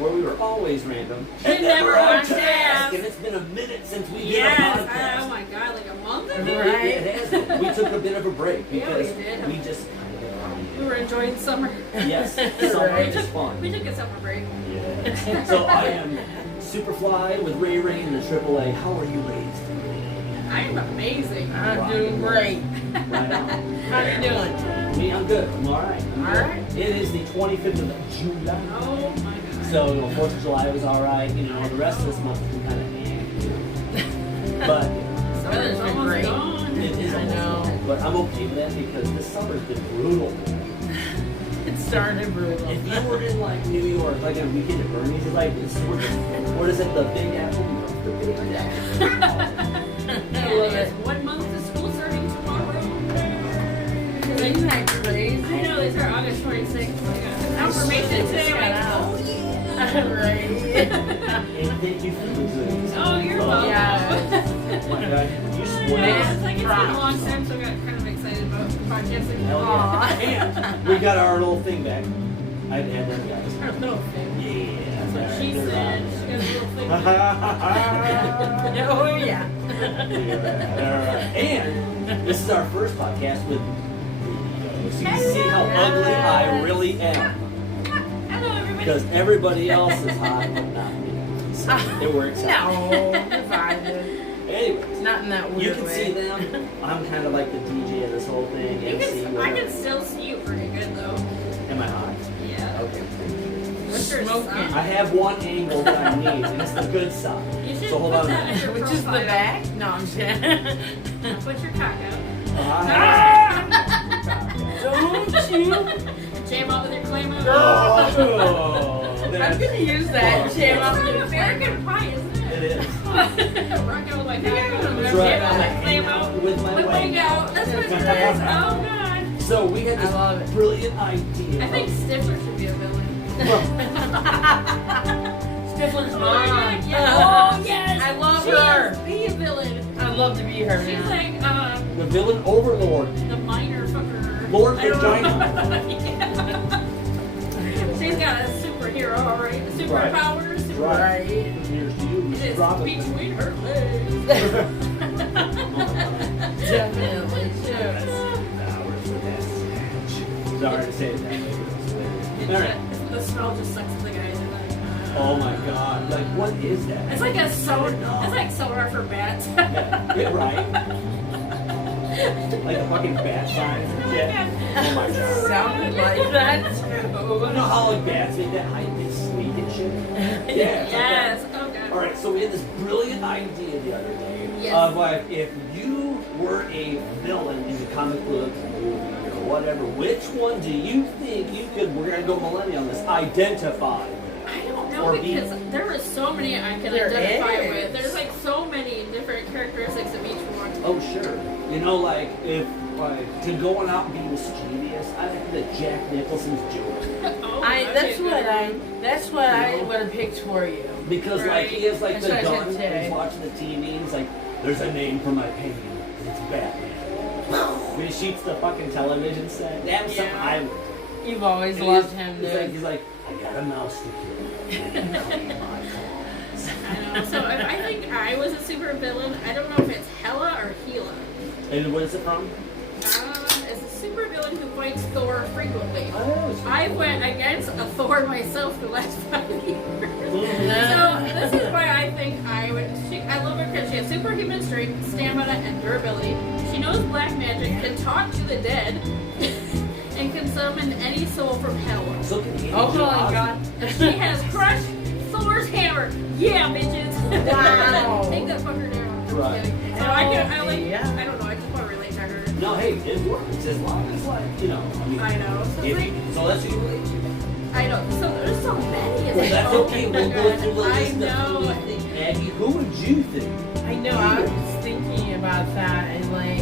where we were always random and never on task. And it's been a minute since we did a Yes. podcast. Oh my God, like a month ago. Right. It has been. We took a bit of a break Yeah, because we did. we just We were enjoying summer. yes, summer Right. is fun. We took a summer break. Yeah. So I am Superfly with Ray Ray in the AAA. How are you ladies today? I am amazing. I'm doing great. Right on. How you doing? Me, I'm good. I'm all right. I'm All good. right. It is the 25th of July. Oh my God. So, 4th of July was all right. You know, the rest of this month has been kind of but Weather's been Summer's great. gone. it is I know. almost, but I'm okay with that because this summer's been brutal. It started brutal. If you were in like New York, like a weekend at Bernie's, it's like what is it? The Big Apple? The Big Apple. What month is school starting tomorrow? Isn't that crazy? I know, they start August 26th. I got confirmation today. I'm like, oh yeah. Right. And thank you for the goods. Oh, you're welcome. Yeah. Oh my God, you Yeah, swear. it's like it's been a long time, so I got kind of excited about podcasting. Hell yeah. And we got our little thing back. I'd add that, guys. Our little thing. Yeah. That's what she said. She got a little thing. Oh yeah. And this is our first podcast with videos. So you can see how ugly I really am. Hello, everybody. Because everybody else is hot, but not me. So it works out. No, you're fine. Anyways, Not in that weird you can way. see them. I'm kind of like the DJ of this whole thing. MC, I whatever. can still see you pretty good, though. Am I hot? Yeah. Okay. What's your Smoking. sound? I have one angle that I need, and it's the good side. You should So hold put on. that as your Which is the profile. back? No, I'm kidding. Put your cock out. Don't you? Jam out with your claim out. Oh, I'm that's gonna use that jam It's off not your American Pie, isn't it it? is. Rockin' with my cock out. That's Jam right. out with claim out. With my With wang out. That's what it is. Oh, God. So we had I love this it. brilliant idea. I think Stifler should be a villain. Stifler's Oh, my mom. God. Yeah. Oh, yes. I love She her. is the villain. I'd love to be her She's now. like, the villain overlord. the minor fucker. Lord I don't Vagina. know. Yeah. She's got a superhero, alright? Superpowers. Super Right. Here's to you, It Mrs. is Robinson. between her legs. Definitely should. Sorry to say that. It's All right. The smell just sucks in the guys. Oh my God! Like, what is that? It's like a soda. It's like soda for bats. Yeah, right. Like a fucking bat sign. Yeah. Oh my God. Sounded like that You too. know how like bats make that high pitched squeak and shit? Yeah. it's like that. Yes. Oh god. All right, so we had this brilliant idea the other day Yes. of like if you were a villain in the comic book movie or whatever, which one do you think you could? We're gonna go millennial on this. Identify. I don't know Or be- because there are so many I can There identify is. with. There's like so many different characteristics of each one. Oh sure. You know, like if like to going out and be mischievous, I think that Jack Nicholson's Joker. Oh, That's what I would have picked for you. Because like he has like That's the what I said gun when today. he's watching the TV, he's like, there's a name for my pain, and it's Batman. When he shoots the fucking television set, that was something Yeah. You've always and loved him, he's like, I got a mouse to kill. I know. So if I think I was a super villain, I don't know if it's Hela or Hela. And what is it from? It's a super villain who fights Thor frequently. Oh, I went against a Thor myself the last 5 years. Mm-hmm. So this is why I think I would. I love her because she has superhuman strength, stamina, and durability. She knows black magic, can talk to the dead, and can summon any soul from hell. So can he? Oh my god. She has crushed Thor's hammer. Yeah, bitches. Wow. Take that fucker down. I'm Right. just kidding. So I like. Yeah. I don't know. I just want to relate to her. No, hey, it works as long as like, you know, I mean, I know. So, if- like, so that's who you relate to. I know. So there's so many. It's Well, like, that's oh okay. my We'll go God. through the I list of know. who we think. Maggie, who would you think? I know, I was thinking about that and like,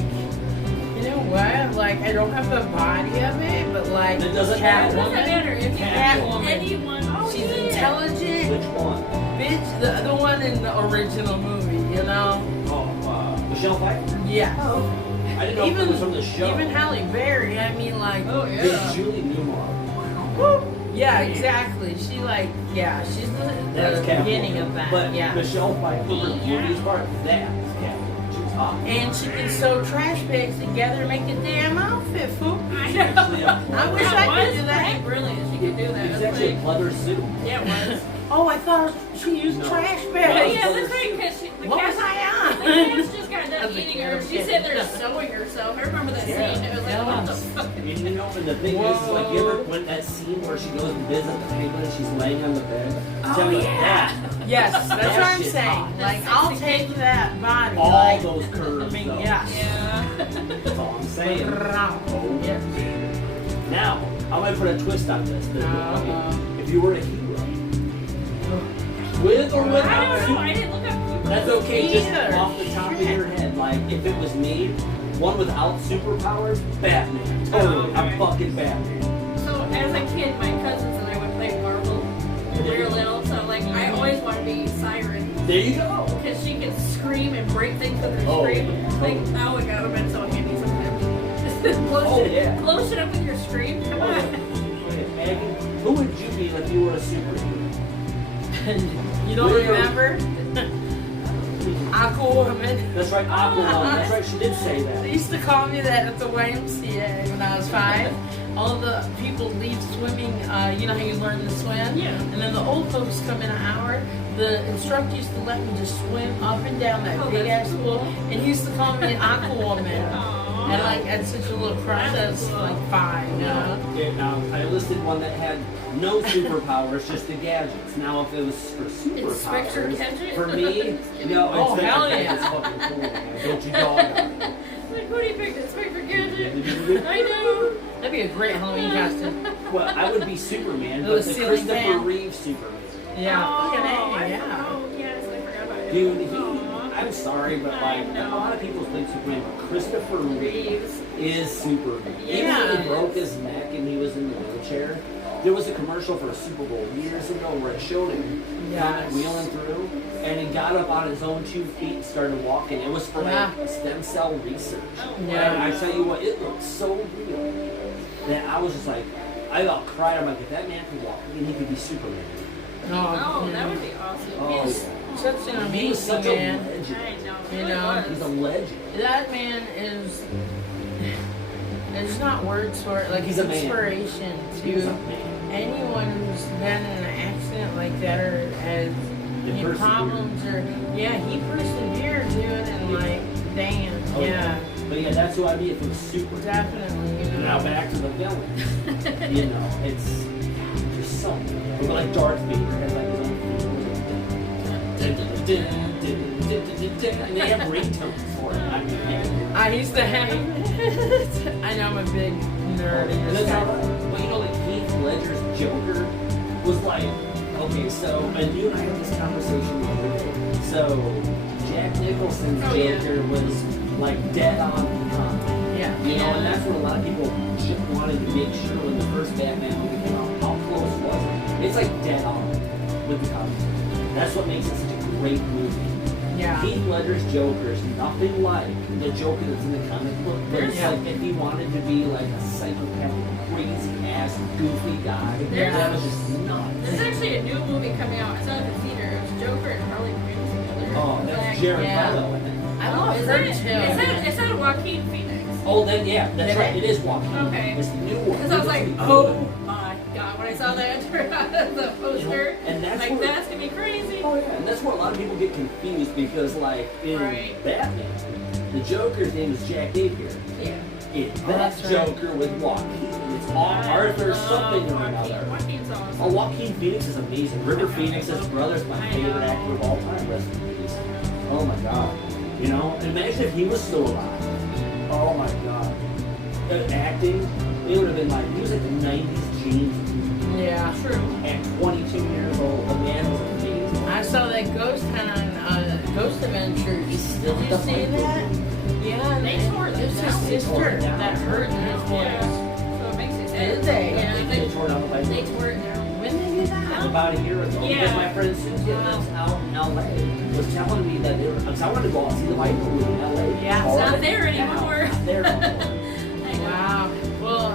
you know what? Like, I don't have the body of it, but like, It doesn't It matter. doesn't matter if you Catwoman. anyone. Oh, she's yeah. intelligent, Which one? bitch, the one in the original movie, you know? Oh, Michelle Pfeiffer? Yeah. I didn't know if it was from the show. Even Halle Berry, I mean like, Oh This is yeah. Julie Newmar. woo, Yeah, exactly. She like, yeah, she's That's the Catwoman. beginning of that. But yeah. Michelle Pfeiffer, movies part, that's Catwoman. She's hot. And she can sew trash bags together and make a damn outfit, fool. I She's actually know. a I wish pleather. I could do that. Brilliant. She could do that. It's It's actually a like, pleather suit. yeah, it was. Oh, I thought she used No. trash Oh, bags. yeah, that's right, because the What was cat, I the on? cat's just got done As a eating kid, her. I'm She sat there sewing herself. I remember that Yeah. scene. It was like, what the fuck? And you know, and the thing is, like, you ever went that scene where she goes to visit the penguin and she's laying on the bed? Oh, Tell me yeah. Yes, that's That what I'm shit's saying. hot. Like, That's I'll sexy. take that body. All like, those curves, I mean, though. yeah. Yeah. That's all I'm saying. Oh, Yeah. Now, I'm gonna put a twist on this. But, if you were a hero, with or I without don't know. I didn't look up. that's okay, just Either. off the top of your head. Like, if it was me, one without superpowers, Batman. Totally, I'm okay. fucking Batman. So as a kid, my cousins and I would play Marvel when we were little. So like, I always wanted to be Siren There you go. because she could scream and break things with her Oh, scream. yeah. Like, oh my god, it would have been so handy sometimes. blow Oh, shit, yeah. blow shit up with your scream. Come Oh, on. okay, Maggie, who would you be if you were a superhero? You don't Where- remember? Aquawoman. That's right, Aquaman. That's right, she did say They that. used to call me that at the YMCA when I was 5. All the people leave swimming, you know how you learn to swim? Yeah. And then the old folks come in an hour. The instructor used to let me just swim up and down that Oh, big that's ass pool. And he used to call me Aquawoman. Aww. And like, at such a little crush, I was like 5, you know? Yeah, now, I listed one that had no superpowers, just the gadgets. Now, if it was for Inspector superpowers, Gadget? for me, no, Oh, Inspector hell yeah. Gadget's fucking cool, man. Don't you dog on it. Like, who do you pick? Inspector Gadget? Did I know. That'd be a great Halloween costume. Well, I would be Superman, Oh, but the the ceiling Christopher fan? Reeve Superman. Yeah, Oh, fucking I A, yeah. Oh, yes, I forgot about it. Dude, Aw. I'm sorry, but I like, a know. lot of people think Superman, but Christopher Reeve Reeves. is Superman. Even Yeah. when he broke his neck and he was in the wheelchair, there was a commercial for a Super Bowl years ago where it showed him Yes. wheeling through, and he got up on his own 2 feet and started walking. It was for Yeah. like stem cell research. Yeah. And I tell you what, it looked so real that I was just like, I about cried. I'm like, if that man could walk, then he could be Superman. Oh, that would be awesome. Oh, Yes. yeah. Such an He was such amazing a man. legend. I know. You It know, He's was. a legend. That man is. There's not words for it. Like, He's he's a man. inspiration He's a to man. anyone who's been in an accident like that or has He any persevered. problems or he persevered, dude, and like, damn, Oh, yeah, But yeah, that's who I'd be if it was Superman. definitely, you know. Now back to the villain. You know, it's just something. But like Darth Vader has like his own theme. And they have ringtones for it. I mean, yeah. I used to have. I know I'm a big nerd in And this that's how, guy. but you know, like Heath Ledger's Joker was like, okay, so, and you and I had this conversation the other day. So, Jack Nicholson's Oh, yeah. Joker was like dead on the comic. Yeah. You know, Yeah. and that's what a lot of people just wanted to make sure when the first Batman movie came out, how close was it? It's like dead on with the comics. That's what makes it such a great movie. Yeah. Heath Ledger's Joker is nothing like the Joker that's in the comic book. But it's Yeah. like if he wanted to be like a psychopathic, crazy ass, goofy guy, There's- that was just nuts. There's actually a new movie coming out. I saw it in the theater. It was Joker and Harley Quinn together. Oh, that's Like, Jared yeah. Leto, I think. I Oh, love is her it? too. Is that Joaquin Phoenix? Oh, then yeah, that's Did right. it? It is Joaquin. Okay. It's the new one. Because I was like, It's oh my god, when I saw that the poster, And that's like where- that's gonna be crazy. Oh yeah, and that's where a lot of people get confused because, like, in Right. Batman, the Joker's name is Jack Napier. Yeah. It's Oh, that that's right. Joker with Joaquin. It's Arthur something or another. Joaquin's awesome. Oh, Joaquin Phoenix is amazing. River Phoenix's brother's my I favorite know. actor of all time. Rest in peace. Oh my god. You know, imagine if he was still alive. Oh my god. Acting, it would have been like, he was like the 90s James Dean. Yeah. True. At 22 years old, the man was amazing. I saw that Ghost Town, Ghost Adventures. He's still Did you the see fucking that? Yeah, They and tore it that was his down. They tore sister it down. that hurt in his Yeah. voice. So it makes it Did they? Yeah, They tore down the they Bible tore it down. When did they do that? about a year ago. Yeah. Because my friend Susie lives out in LA was telling me that they were, because I wanted to go out and see the Bible movie in LA. Yeah, Tore it's not it there down. anymore. Not there anymore. I know. Wow. Well,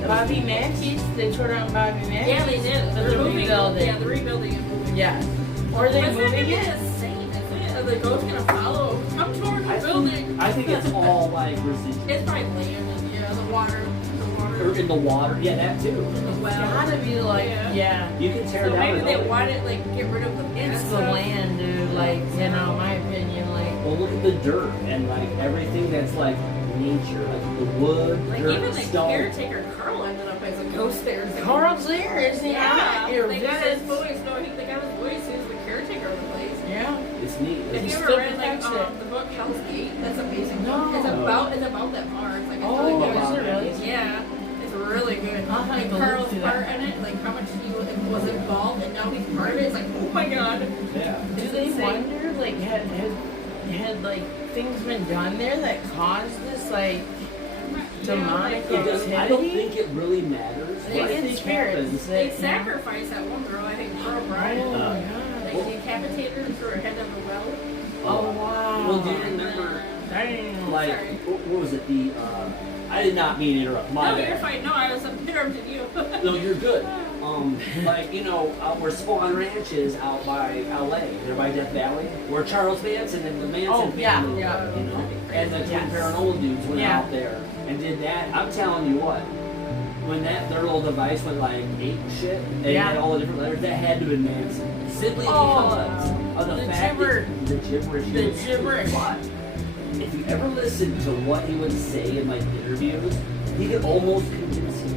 That Bobby Matthews. They tore down Bobby Matthews. Yeah, they did. The They're moving. rebuilding. Yeah, the rebuilding and moving. Yeah. Or are they But it's not moving gonna be it? the same, is it? Are the goats gonna follow? Come toward the building. I think it's all like residual. It's probably land and yeah, the water. Or in the water. Yeah, that too. The It's well. gotta be like, Yeah. yeah. You can tear So down. maybe an they old- wanted like get rid of the bad It's the stuff. land, dude. Like, you know, my opinion, like. Well, look at the dirt and like everything that's like nature, like the wood, Like dirt, even the stone. caretaker Carl ended up as a ghost there. Carl's there, isn't he? Yeah, Here, they got his visits. voice. No, they got his voice. He was the caretaker of the place. Yeah. It's neat. If He you still ever read like protects it. the book Hell's Gate, that's amazing. No. It's about that bar. It's like it's Oh, really good. is it really? Yeah, it's really good. I'll have Like to look Carl's through part that. in it, like how much he was involved, and now he's part of it. It's like, oh my god. Yeah. Do they wonder, like, had like things been done there that caused this, like, demonic Yeah, like, Because I don't activity? think it really matters. They What I get think spirits. happens. They Yeah. sacrificed that one girl, I think, Pearl Bryan. Oh, my Uh, They God. decapitated her and threw her head down the well. Oh, wow. Well, do you remember, Damn. like, Sorry. what was it? I did not mean to interrupt. My No, bad. you're fine. No, I was interrupting you. No, you're good. Like, you know, where Spawn Ranch is out by LA, there by Death Valley, where Charles Manson and the Manson Oh, yeah, family, yeah. you know, and the Twin Yes. Paranormal dudes went Yeah. out there and did that. I'm telling you what, when their little device went like ape shit, they Yeah. had all the different letters, that had to have been Manson. Simply Oh, because of the the fact gibber- that the gibberish. he the would speak. gibberish. But if you ever listen to what he would say in like interviews, he could almost convince you.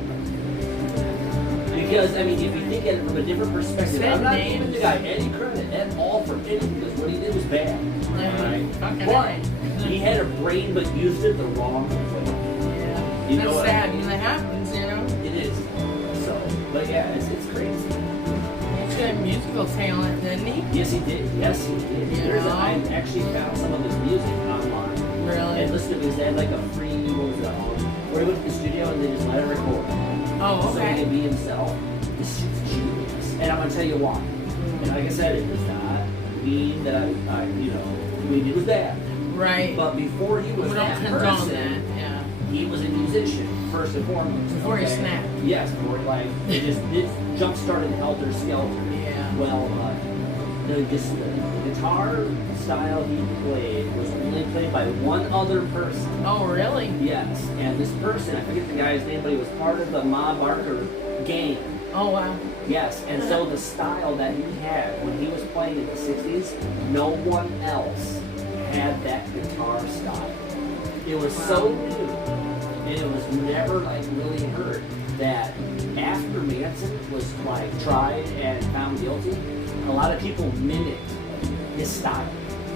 Because, I mean, if you think at it from a different perspective, Said I'm not names. giving the guy any credit at all for anything, because what he did was bad. Alright? Fucking But he had a brain but used it the wrong way. Yeah. You know That's what? sad when that happens, you know? It is. So, but yeah, it's crazy. He had musical talent, didn't he? Yes, he did. Yes, he did. Yeah. I actually found some of his music online. Really? And listened to his dad like a free, what was that, where he went to the studio and they just let him record. Oh, So he okay. can be himself. This shit's genius. And I'm gonna tell you why. And like I said, it does not mean that I you know, I mean, it was bad. Right. But before he was We that don't condone person, that, yeah. he was a musician, first and foremost. Before he okay? snapped. Yes, before like, it jump started Helter Skelter. Yeah. Well, the guitar style he played was only played by one other person. Oh, really? Yes, and this person, I forget the guy's name, but he was part of the Ma Barker gang. Oh, wow. Yes, and so the style that he had when he was playing in the 60s, no one else had that guitar style. It was so new, and it was never like really heard, that after Manson was like tried and found guilty, a lot of people mimicked his style.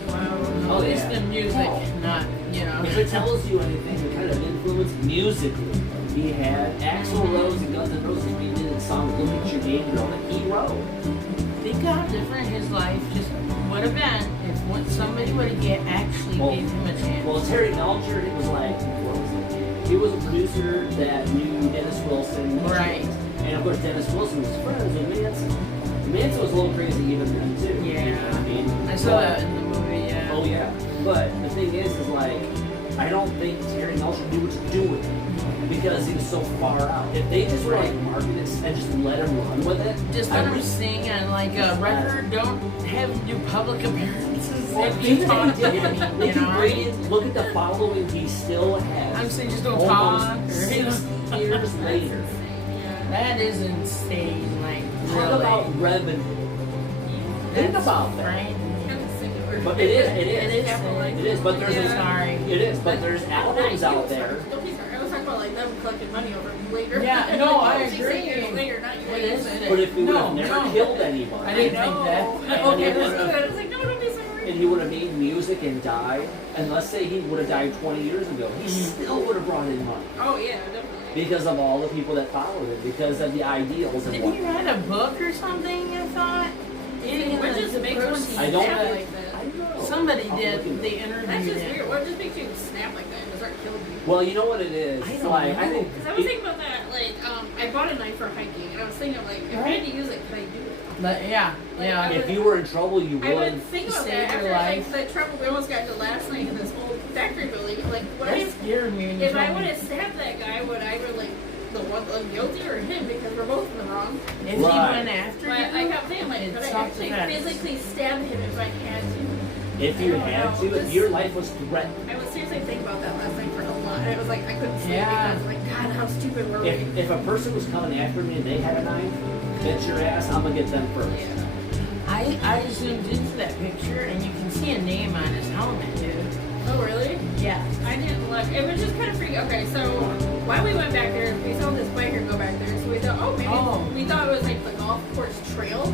Wow. Oh, It's yeah. the music, not, you know. If it tells you anything, the kind of influence musically he had, Axl Rose and Guns N' Roses redid the song "Look at Your Game Girl" that he wrote. Think how different his life just would have been if somebody would have actually Well- gave him a chance. Well, Terry Melcher, it was like, what was it? He was a producer that knew Dennis Wilson. Right. And of course, Dennis Wilson was friends with Manson. Manson was a little crazy even then too. Yeah. I mean, I saw that in the movie, yeah. Oh yeah. But the thing is like, I don't think Terry Melcher knew what to do with it because he was so far out. If they just like market it and just let him run with it, Just I let him would- sing on like a record, don't have him do public appearances. Well, If even you talk if to he him, did, you if you know. bring in, look at the following he still has. I'm saying just don't almost talk. Or, you know. 6 years later. Yeah. That is insane, like, Talk really. about revenue. Think That's about that. frightening. Kind of singular. But it is, It is but there's Yeah. Sorry. it is, but there's albums out there. Don't be sorry. I was talking about like them collecting money over later. Yeah, no, I Like, 6 agree. years later, not you. It is, it is. But if he would have No, never no. killed anybody, I didn't think that. Okay, And that's he good. would've- I was like, no, don't be sorry. and he would have made music and died, and let's say he would have died 20 years ago, he still would have brought in money. Oh yeah, definitely. Because of all the people that followed him, because of the ideals and Didn't he whatnot. write a book or something, I thought? What just makes one I don't snap know. like that? I know. Somebody I'll did. look into They it. That's interviewed just him. weird. What just makes you snap like that and start killing people? Well, you know what it is. I It's don't like, know. I think. Because I was thinking about that, like, I bought a knife for hiking, and I was thinking, like, if I had to use it, could I do it? But yeah, Like, yeah. I if you were in trouble, you I would. would think about Save that your after, life. like, the trouble we almost got into last night in this old factory building. Like, what That if scared me when you I told would me. have stabbed that guy, would I would, like, the one guilty or him because we're both in the wrong. If he went after But you, I kept thinking, like, could I actually physically stab him if I had to? If you had to, if your life was threatened. I was seriously thinking about that last night for a lot. And it was like, I couldn't sleep because, like, God, how stupid were we? If a person was coming after me and they had a knife, that's your ass, I'm gonna get them first. Yeah. I zoomed into that picture and you can see a name on his helmet, dude. Oh, really? Yeah. I didn't look. It was just kind of freaky. Okay, so while we went back there, we saw this biker go back there. So we thought, we thought it was like the golf course trail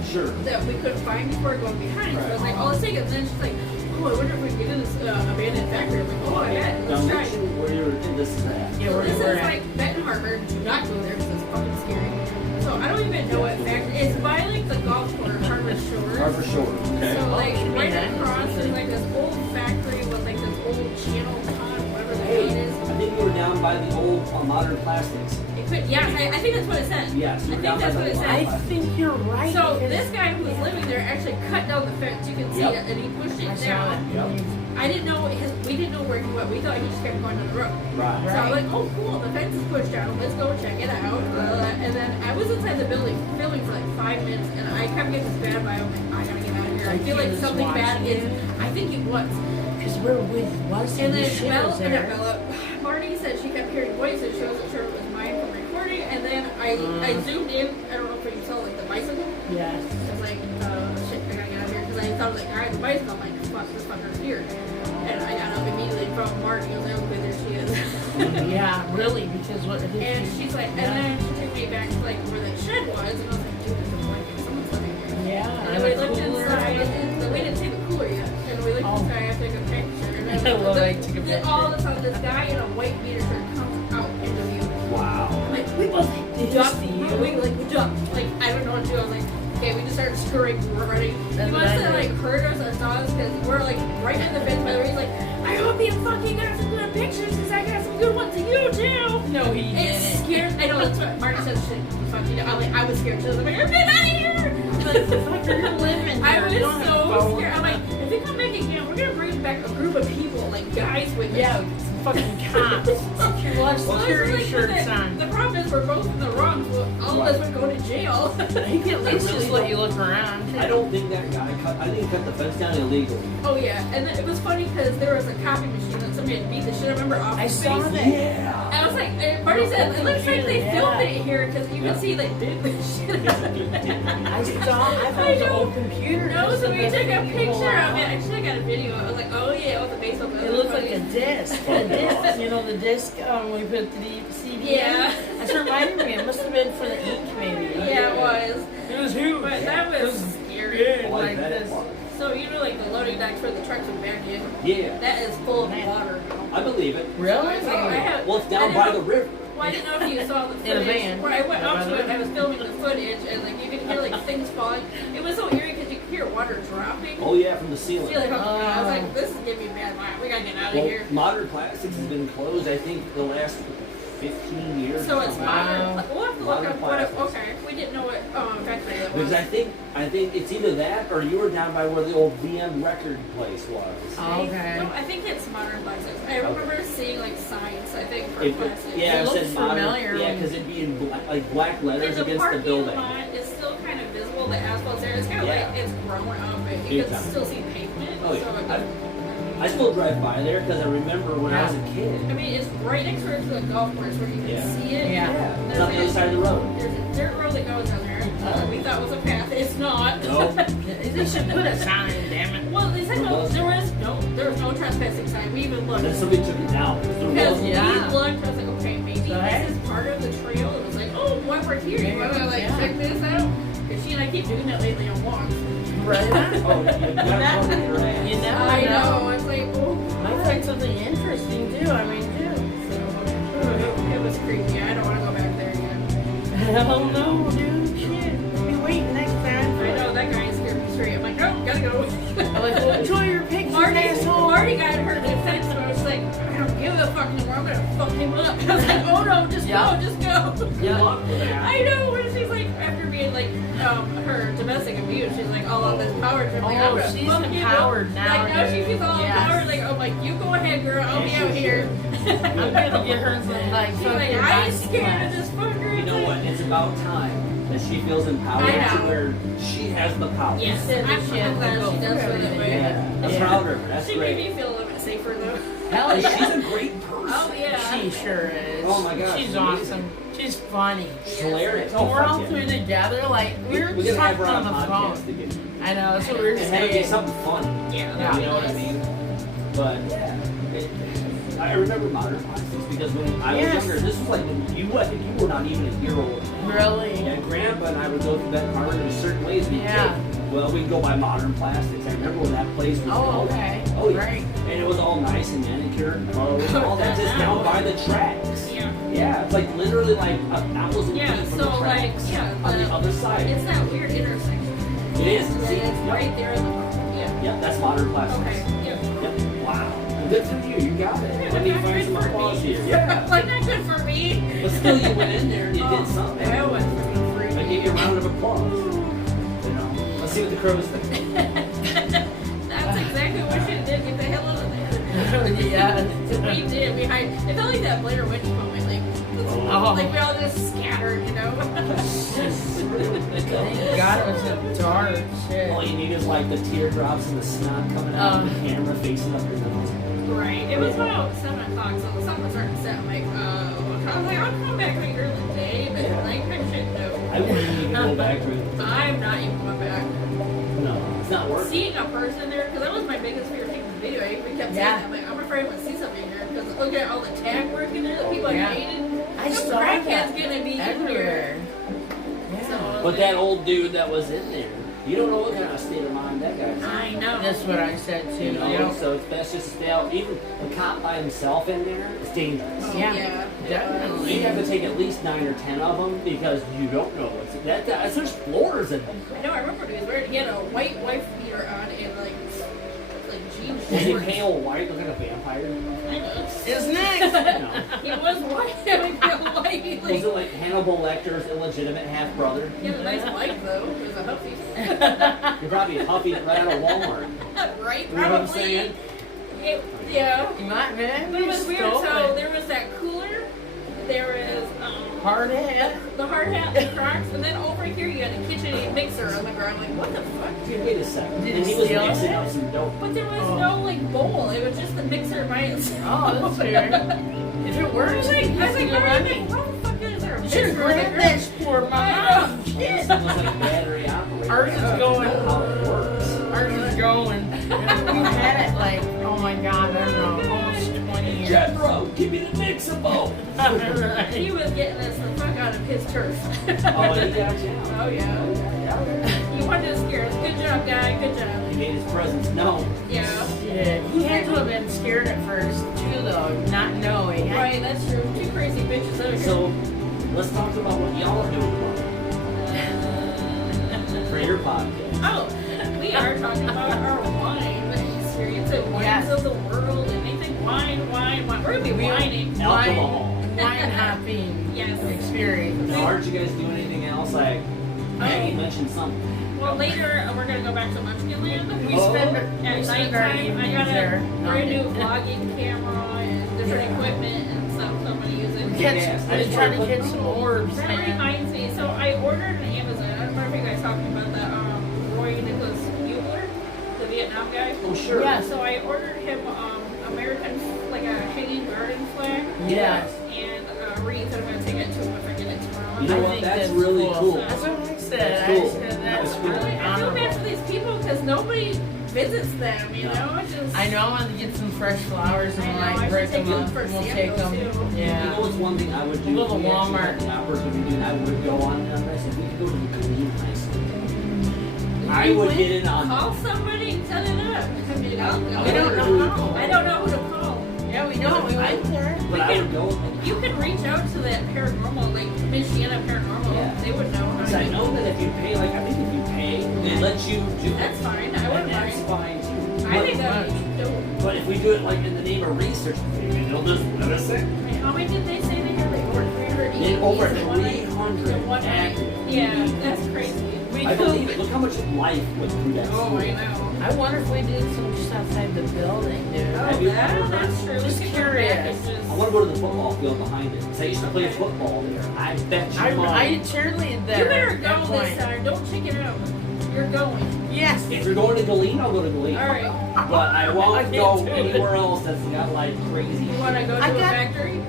that we couldn't find before going behind. So I was like, oh, let's take it. And then she's like, oh, I wonder if we can get in this abandoned factory. I'm like, oh, I bet. Let's try. Where you're in this is at. Yeah, So this we're is at. like Benton Harbor. Do not go there because it's fucking scary. So I don't even know what factory. It's by like the golf course, Harbor Shores. Harbor Shore. Okay. So like should be right nice. across is like this old factory with like this old channel pond, whatever the Hey, hell it is. I think you were down by the old modern plastics. It could, yeah, I think that's what it said. Yes, I you're think down by that's the what it I said. think you're right. So because- this guy who was living there actually cut down the fence. You can see Yep. it, and he pushed I it saw down. it. Yep. I didn't know we didn't know where he went. We thought he just kept going down the road. Right. So I was like, oh cool, the fence is pushed down. Let's go check it out. And then I was inside the building filming for like 5 minutes, and I kept getting this bad vibe. I'm like, I gotta get out of here. I feel he like was something bad watching is. you? I think it was. Because we're with Wesley. And then Shadow's there. Marty said she kept hearing voices. She wasn't sure it was mine from recording. And then I zoomed in. I don't know if you saw like the bicycle. Yes. I was like, shit, I gotta get out of here because I thought it was like, alright, the bicycle. I'm like, fuck, this fucker's here. And I got up immediately from Marty. I was like, okay, there she is. Yeah, really, because what? And she's like, and then she took me back to like where the shed was, and I was like, dude, there's a blanket. Someone's living here. Yeah. And we looked inside, and we didn't see the cooler yet. And we looked inside after I took a picture. And then Well, I took a picture. all of a sudden, this guy in a white beater shirt comes out into view. Wow. I'm like, we both ducked. see you? We ducked. Like, I don't know what to do. I was like, okay, we just started scurrying. We're running. He That's must what I have did. like heard us or saw us because we're like right in the fence by the way. He's like, I hope you fucking got some good pictures because I got some good ones of you too. No, he It didn't. scared. I know that's what Marty said. Shit, fucking. I'm like, I was scared too. I'm like, get out of here. Like, you're living I there. was You don't have so phones. scared. I'm like, if they come back again, we're gonna bring back a group of people, like guys with us. Yeah, fucking cops. Security, Well, it's security like, shirts the on. problem is we're both in the wrong, so all of us would go to jail. He can at least really just let you don't- look around. I don't think that guy cut. I think he cut the fence down illegally. Oh yeah, and then it was funny because there was a copy machine that somebody had beat the shit. I remember off I his saw face. that. Yeah. And I was like, and Marty said, it looks like they Yeah. filmed it here because you Yeah. can see they did the shit. out of it. I thought it was an old computer. No, Just so the we best took a thing you pull picture of out. it. Actually, I got a video. I was like, oh yeah, with the baseball. It looked like a disc. A disc, you know, the disc we put the CD Yeah. in. That's reminded me. It must have been for the ink, maybe. Yeah, it was. It was huge. But that was scary. Big, Oh, I like bet it this. was. So you know, like the loading docks where the trucks would back in. Yeah. That is full of Man. water now. I believe it. Really? So I have, Well, it's down I by didn't the river. Well, I didn't know if you saw the footage. In a van. Where I went Down by up the to it, I river. was filming the footage, and like you could hear like things falling. It was so eerie because you could hear water dropping. Oh yeah, from the I feel ceiling. like, I was like, this is giving me a bad vibe. We gotta get out of Well, here. modern plastics has been closed. I think the last 15 years. So or it's something. modern. We'll have to look Modern up what. plastics. Okay, we didn't know what factory that was. Because I think it's either that or you were down by where the old VM record place was. Okay. No, I think it's modern plastics. I remember seeing like signs. I think for If- plastics. yeah, It it looks said modern. familiar Yeah, when- because it'd be in black letters And the against the parking building. lot is still kind of visible. The asphalt's there. It's kind of Yeah. like it's grown up, but you Big can time. still see pavement. Oh, yeah. So I still drive by there because I remember when I was a kid. I mean, it's right next door to the golf course where you can Yeah. see it. Yeah. It's on the other side of the road. There's a dirt road that goes down there. We thought was a path. It's not. No. They should put a sign, damn it. Well, they said no. There was no trespassing sign. We even looked. And then somebody took it down. There Because was- Yeah. we looked, I was like, okay, maybe So, hey. this is part of the trail. It was like, oh, while we're here, you want to like Yeah. check this out? Because she and I keep doing that lately on walks. Right. Oh, you gotta cover your ass. You never I know. know. It's like, oh, Might find something interesting too. I mean, it was creepy. I don't want to go back there again. hell no, dude. Shit. Be waiting next time. I know that guy scared me straight. I'm like, oh, gotta go. I'm like, well, enjoy your picture, asshole. Marty got her defense, and I was like, I don't give a fuck anymore. I'm gonna fuck him up. I was like, oh no, just Yeah. go, just go. Good luck with that. I know. When she's like, after being like, her domestic abuse, she's like all on this power trip. Like, Oh, I'm gonna she's fuck you empowered up. now, Like now she dude. feels all Yes. empowered. Like, I'm like, you go ahead, girl. I'll be Yeah, out she here. I'm gonna get her some like She's fucking like, I ain't boxing scared of class. this fucker. You know what? It's about time that she feels empowered I to know. where she has the power. Yes, Said that I'm she had glad to go she does through feel that everything. way. Yeah, I'm Yeah. proud of her. That's She great. made me feel a little bit safer though. Hell And yeah. she's a great person. Oh yeah. She sure is. Oh my gosh, She's she's awesome. amazing. She's funny. She's hilarious. So we're fuck all yeah. three together, like we're We just gotta have her talking on on a the podcast phone. again. I know, that's what we're And have it be saying. something fun. Yeah. Yeah. You know what I mean? But yeah, I remember Modern Plastics because when I was Yes. younger, this was like when you were not even a year old. Really? And Grandpa and I would go through that part in certain ways. Yeah. Well, we'd go by Modern Plastics. I remember when that place was. Oh, called. okay. Oh yeah. Right. And it was all nice and manicured and mowed and all that, just down by the tracks. Yeah. Yeah, it's like literally like 1,000 Yeah, feet from so the like, tracks yeah, on the other side. it's that weird intersection. It is. And See, it's yep. right there in the yeah. Yep, that's Modern Plastics. Okay. Yeah. Yep. Wow. Well, good for you. You got it. Yeah, Let me not find good some for applause me. here. Yeah. Like not good for me. But still, you went in there and you did something. I went for free. I gave you a round of applause. You know. Let's see what the crows think. That's exactly what she did. Get the hell out of there. Yeah. We did. We hide. It felt like that Blair Witch moment. Like, Oh. like we all just scattered, you know. Thank God it was a dark shit. All you need is like the teardrops and the snot coming out of the camera facing up your nose. Right. It was about 7 o'clock, so the sun was starting to set. I'm like, I was like, I'll come back later in the day, but like, kind of shit, no. I wouldn't even go back to it. I'm not even going back. No, it's not working. Seeing a person there, because that was my biggest fear taking the video. I even kept saying Yeah. that. Like, I'm afraid I'm going to see something here, because look at all the tag work in there that people Yeah. have hated. I Some saw crackhead's that going to be everywhere. here. So, But that old dude that was in there, you don't know what kind of state of mind that guy's in. I know. That's what I said too. You know, Yeah. so it's best just to stay out. Even a cop by himself in there is dangerous. Oh, Yeah. yeah. Definitely. You have to take at least 9 or 10 of them because you don't know what's there's floors in them. I know, I remember he was wearing, he had a white wife beater on and like jeans. Was he shorts. pale white, look like a vampire? I know. Isn't it? No. He was white. He was white. Was Like, it like Hannibal Lecter's illegitimate half brother? he had a nice wife though. It was a huffy. You're probably huffing it right out of Walmart. Right? You know what I'm Probably. saying? Yeah. You might, man. But it was weird. Stole So it. there was that cooler. There was Hard hat. the hard hat, the Crocs, and then over here you had a KitchenAid mixer on the ground. Like, what the fuck? Dude, wait a second. Did And he he was steal mixing it? up some dope. But there was Oh. no like bowl. It was just the mixer by itself. Oh, that's weird. If it I works, was like, you how the money. fuck is there a You should mixer grab in that sport, I mom. This thing was like battery operated. Ours is going. That's how it works. Ours is going. We had it like, oh my god, I don't know, almost 20 years. Jethro, give me the mixer bowl. He was getting us the fuck out of his turf. Oh, he got you out. Oh, yeah. He wanted to scare us. Good job, guy. Good job. He made his presence known. Yeah. Yeah, he had to have been scared at first too, though, not knowing. Right, that's true. Two crazy bitches out here. So, let's talk about what y'all are doing tomorrow for your podcast. Oh, we are talking about our wine experience and wines Yes. of the world. Anything wine. We're going to be whining. Alcohol. Wine hopping Yes. experience. Now, aren't you guys doing anything else? Like, Maggie mentioned something. Well, later we're going to go back to Munchkinland. We Oh. spend At our nighttime, I evenings got there. a brand new vlogging camera and different Yeah. equipment and stuff, so I'm going to use it. Yes, I We're just trying to put- get some orbs, That man. reminds me, so I ordered an Amazon. I don't remember if you guys talking about that Roy Nicholas Bueller, the Vietnam guy. Oh, sure. Yeah. So I ordered him American, like a hanging garden flag, Yes. and wreath, and I'm going to take it to him if I get it tomorrow. You know I what? think That's really cool. That's what I said. That's I cool. said That's that's cool. really I feel bad honorable. for these people because nobody visits them, you No. know? It's just, I know I want to get some fresh flowers and I know, I like should break take them them up. for And we'll Sienna, take them. too. You know Yeah. what's one thing I would do? Little if we actually Walmart. had the opportunity, I would go on this. If we could go to the Korean high school, I would get in on call somebody and set it up. I mean, I'll go. We don't know how. I don't know who to call. Yeah, we know. We went there. But I would go. You can reach out to that paranormal, like Michiana Paranormal. Yeah. They would know how Because I to. know that if you pay, like I think if you pay, they let you do it. That's fine. I And wouldn't that's mind. fine too. I think that would be dope. But if we do it like in the name of research, maybe they'll just let us in. I mean, how many did they say they had? Like over 300 They over EVPs in one night? 300 In one night. active Yeah, EVPs. that's crazy. We I believe it. Look how much life went through that. Oh, school. I know. I wonder if we did some just outside the building, dude. Oh, Have you ever that's heard- true. Just We could go back and curious. just- I want to go to the football field behind it. 'Cause I used to play football there. I bet you I money. cheerlead there. You better at go one this point. time. Don't chicken out. You're going. Yes. If you're going to Gillene, I'll go to Gillene. All right. But I I won't can't go do it. anywhere else that's got like crazy. You want to go to I a got- factory?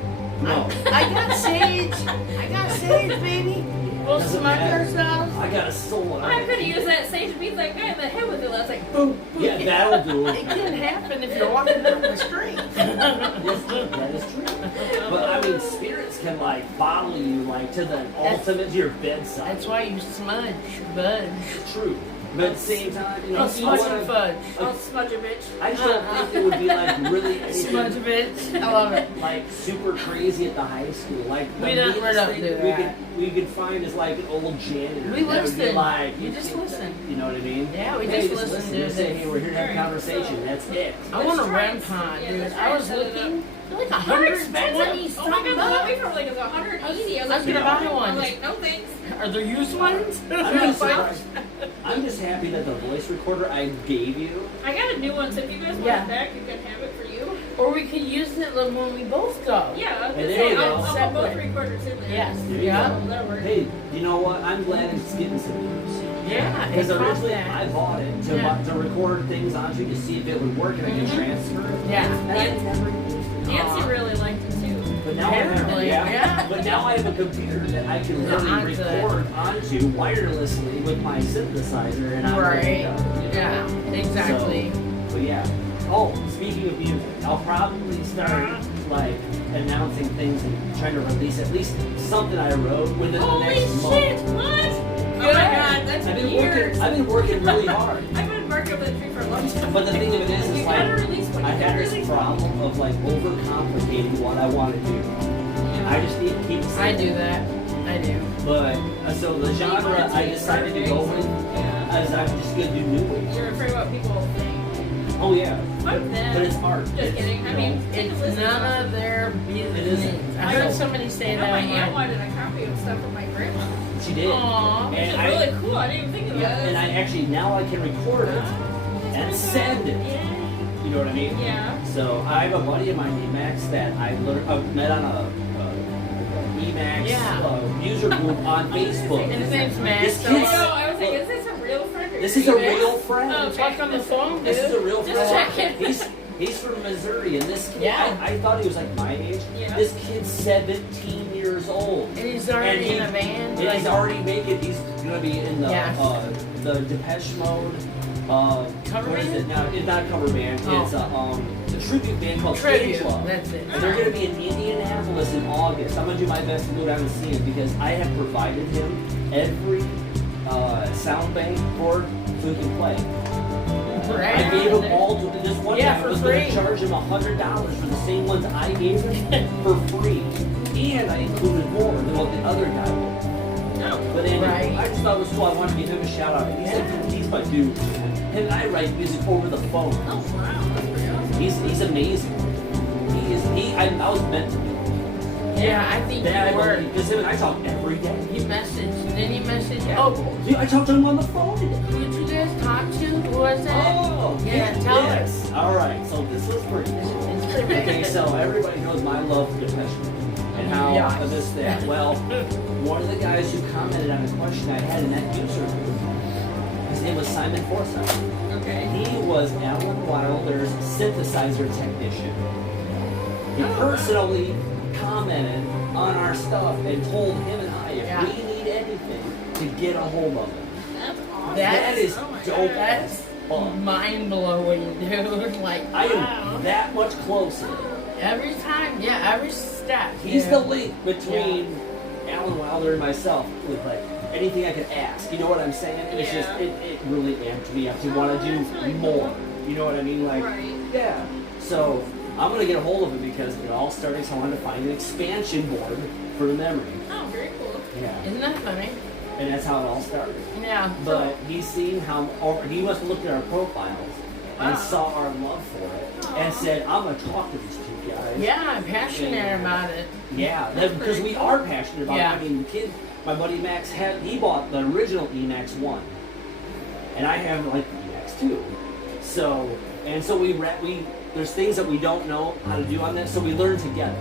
No. I got sage. I got sage, baby. We'll Doesn't smudge matter. ourselves. I got a soul. I'm gonna use that sage to beat that guy in the head with it. I was like, boom, boom. Yeah, that'll do It it. can happen if you're walking down the street. Yes, that is true. But I mean, spirits can like bottle you like to the ultimate to your bedside. That's why you smudge, budge. True. But at the same time, you know, Oh, smudge I and wanna- fudge. I'll smudge a bitch. I just don't think it would be like really Smudge anything bitch. I love it. like super crazy at the high school. Like the We don't- we meanest don't thing do we that. we could find is like an old janitor. We that would be listen. Like, You just listen. You know what I mean? Yeah, we Hey, just listen to Just say, it. hey, we're here to have a conversation. That's it. I want a Let's try REM it. pod, Yeah, dude. let's I try was it. looking. They're like They're 120 expensive. Oh my god, the bucks. one we for like is 180. I was gonna buy one. I'm like, no thanks. Are there used ones? I'm just, I'm just happy that the voice recorder I gave you. I got a new one, so if you guys want Yeah. it back, you can have it for you. Or we could use it when we both go. Yeah, I was Hey, gonna there say, you I'll go. put both Separate. recorders in there. Yes. There you Yeah. go. That'll work. Hey, you know what? I'm glad it's getting some use. Yeah. Because it costs originally that. I bought it to, Yeah. to record things onto to see if it would work and I could Mhm. transfer it. Yeah. And I never used it. Nancy Aw. really liked it too. But now I have, Apparently, yeah. But now I have a computer that I can literally Onto it. record onto wirelessly with my synthesizer and I'm Right. ready to go, you know? Yeah. Exactly. But yeah. Oh, speaking of music, I'll probably start like announcing things and trying to release at least something I wrote within the Holy next shit! month. What? Oh Good. my god, that's I've been years. working really hard. I've been working up that tree for a long time. But the thing of it is, you it's gotta like release one. I You had gotta this release problem of like overcomplicating what I want to do. one. I just need to keep it simple. I do that. I do. But so the genre I decided to go with Yeah. is I'm just gonna do new ways. You're afraid what people will think. Oh yeah, Fuck them. but it's art. Just It's, kidding. I you mean, know, take a It's listen. none of their business. isn't. I heard So- somebody I say know that my aunt online. wanted a copy of stuff from my grandma. she did. Aw. Which And is I- really cool. I didn't even think of Yeah, that. and I actually now I can record it and send it. Yeah. You know what I mean? Yeah. So I have a buddy of mine named Max that I met on a Emacs Yeah. user group on Facebook. And his name's Max. This So, kid's- I was like, is this a real friend? Or This is a remix? real friend. Oh, Talk on the phone, dude. This is a real Just friend. checking. He's from Missouri, and this kid, Yeah. I thought he was like my age. Yeah. This kid's 17 years old. And he's already And in a band. And he's like, already making. He's gonna be in Yes. the Depeche Mode. Cover what is band? it? No, it's not a cover band. Oh. It's a tribute band called tribute. Stage Love. That's it. And they're going to be in Indianapolis in August. I'm going to do my best to go down and see him because I have provided him every sound bank board so he can play. Right. I gave him all to this one Yeah, guy. for I was going free. to charge him $100 for the same ones I gave him for free. And I included more than what the other guy did. No. But anyway, Right. I just thought it was cool. I wanted to give him a shout out. He's, like, he's my dude. Him and I write music over the phone. Oh, wow. That's pretty awesome. He's amazing. I was meant to be. Yeah, I think Then you were. because him and I talk every day. He messaged. Then he messaged. Yeah. Oh, Dude, I talked to him on the phone today. who did you guys talk to? Who was that? Oh, Yeah, tell yes. All right, so this was pretty cool. It's pretty big. Okay, so everybody knows my love for Depeche Mode and how Yeah. this, that. Well, one of the guys who commented on a question I had in that user group, his name was Simon Forsyth. Okay. He was Alan Wilder's synthesizer technician. He personally commented on our stuff and told him and I if Yeah. we need anything to get a hold of him. That's awesome. That is Oh my dope. God. That's Fun. mind blowing, dude. Like, I wow. am that much closer. Every time, yeah, every step. He's dude. the link between Alan Wilder and myself with like anything I could ask. You know what I'm saying? And it's just Yeah. it really amped me up to want to do That's really more. cool. You know what I mean? Like Right. yeah. So I'm gonna get a hold of him because it all started. So I wanted to find an expansion board for the memory. Oh, very cool. Yeah. Isn't that funny? And that's how it all started. Yeah. But he's seen how, or he must have looked at our profiles and Wow. saw our love for it and Aw. said, I'm gonna talk to these two guys. Yeah, I'm passionate about it. Yeah, That's because pretty we cool. are passionate about Yeah. it. I mean, the kid, my buddy Max, he bought the original Emax 1. And I have like the Emax 2. So there's things that we don't know how to do on that, so we learn together.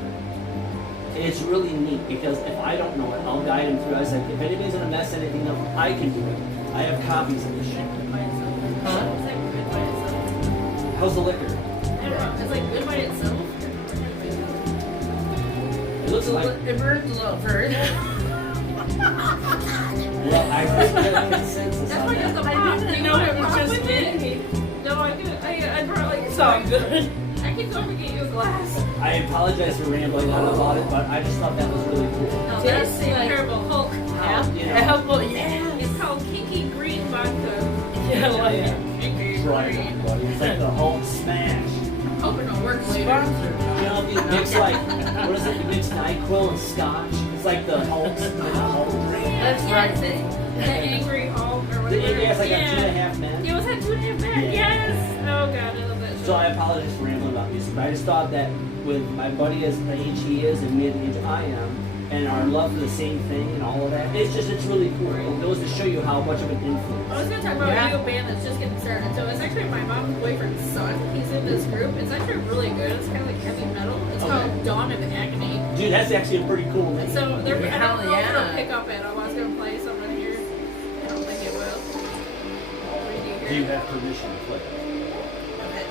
And it's really neat because if I don't know it, I'll guide him through. I was like, if anybody's gonna mess anything up, I can do it. I have copies of this shit. By itself. It's like good by itself. How's the liquor? I don't know. It's like good by itself. It looks like. It burns a little first. Well, I think there's a consensus That's on why it's that. the I pop. didn't You know know it was pop just with it. me. No, I brought like It's all good. I can go and get you a glass. I apologize for rambling on about it, but I just thought that was really cool. No, Tastes that's the like- incredible Hulk. Yeah. You know. Apple, yeah. It's called Kinky Green Vodka. Yeah, like Yeah. Kinky Try Green. it, buddy. It's like the Hulk smash. I'm hoping it'll work later. Sponsored. You know, if you mix like, what is it? You mix NyQuil and Scotch. It's like the Hulk drink. That's Yeah, right. it's the Angry Hulk or The whatever. Angry has like a yeah. 2.5 men. It was at 2.5 men. Yeah. Yes. Oh god, I love that shit. So I apologize for rambling about music, but I just thought that with my buddy as the age he is and me at the age I am, and our love for the same thing and all of that, it's really cool. It goes to show you how much of an influence. I was gonna talk about Yeah. a new band that's just getting started. So it's actually my mom's boyfriend's son. He's in this group. It's actually really good. It's kind of like heavy metal. It's Okay. called Dawn of Agony. Dude, that's actually a pretty cool name. So they're, I Hell don't know if yeah. it'll pick up at all. I was gonna play something here. I don't think it will. What Do you have permission to play?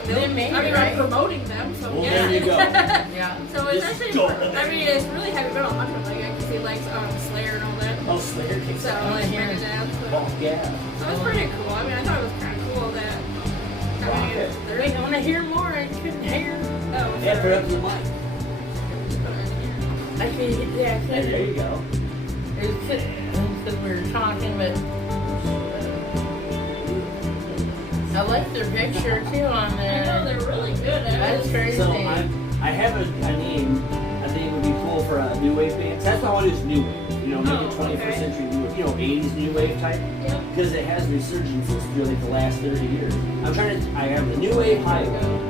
They made I mean, it, right? I'm promoting them, so Well, yeah. there you go. Yeah. So it's Just actually, go. I mean, it's really heavy metal. Much of like, because he likes Slayer and all that. Oh, Slayer kicks So out. like, yeah. bringing that. Oh, So, yeah. so it's pretty cool. I mean, I thought it was kind of cool that. I mean, Okay. Wait, I want to hear more. I couldn't hear. Oh, Yeah, put up your mic. I could, yeah, I Hey, could. there you go. Because we were talking, but I like their picture too on I know there. they're really good at That's it. crazy. So I have a name. I think it would be cool for a new wave band. That's what I want to do is new wave. You know, maybe Oh, 21st okay. century new wave. You know, 80s new wave type. Yep. Because it has resurgences through like the last 30 years. I have the new wave highway.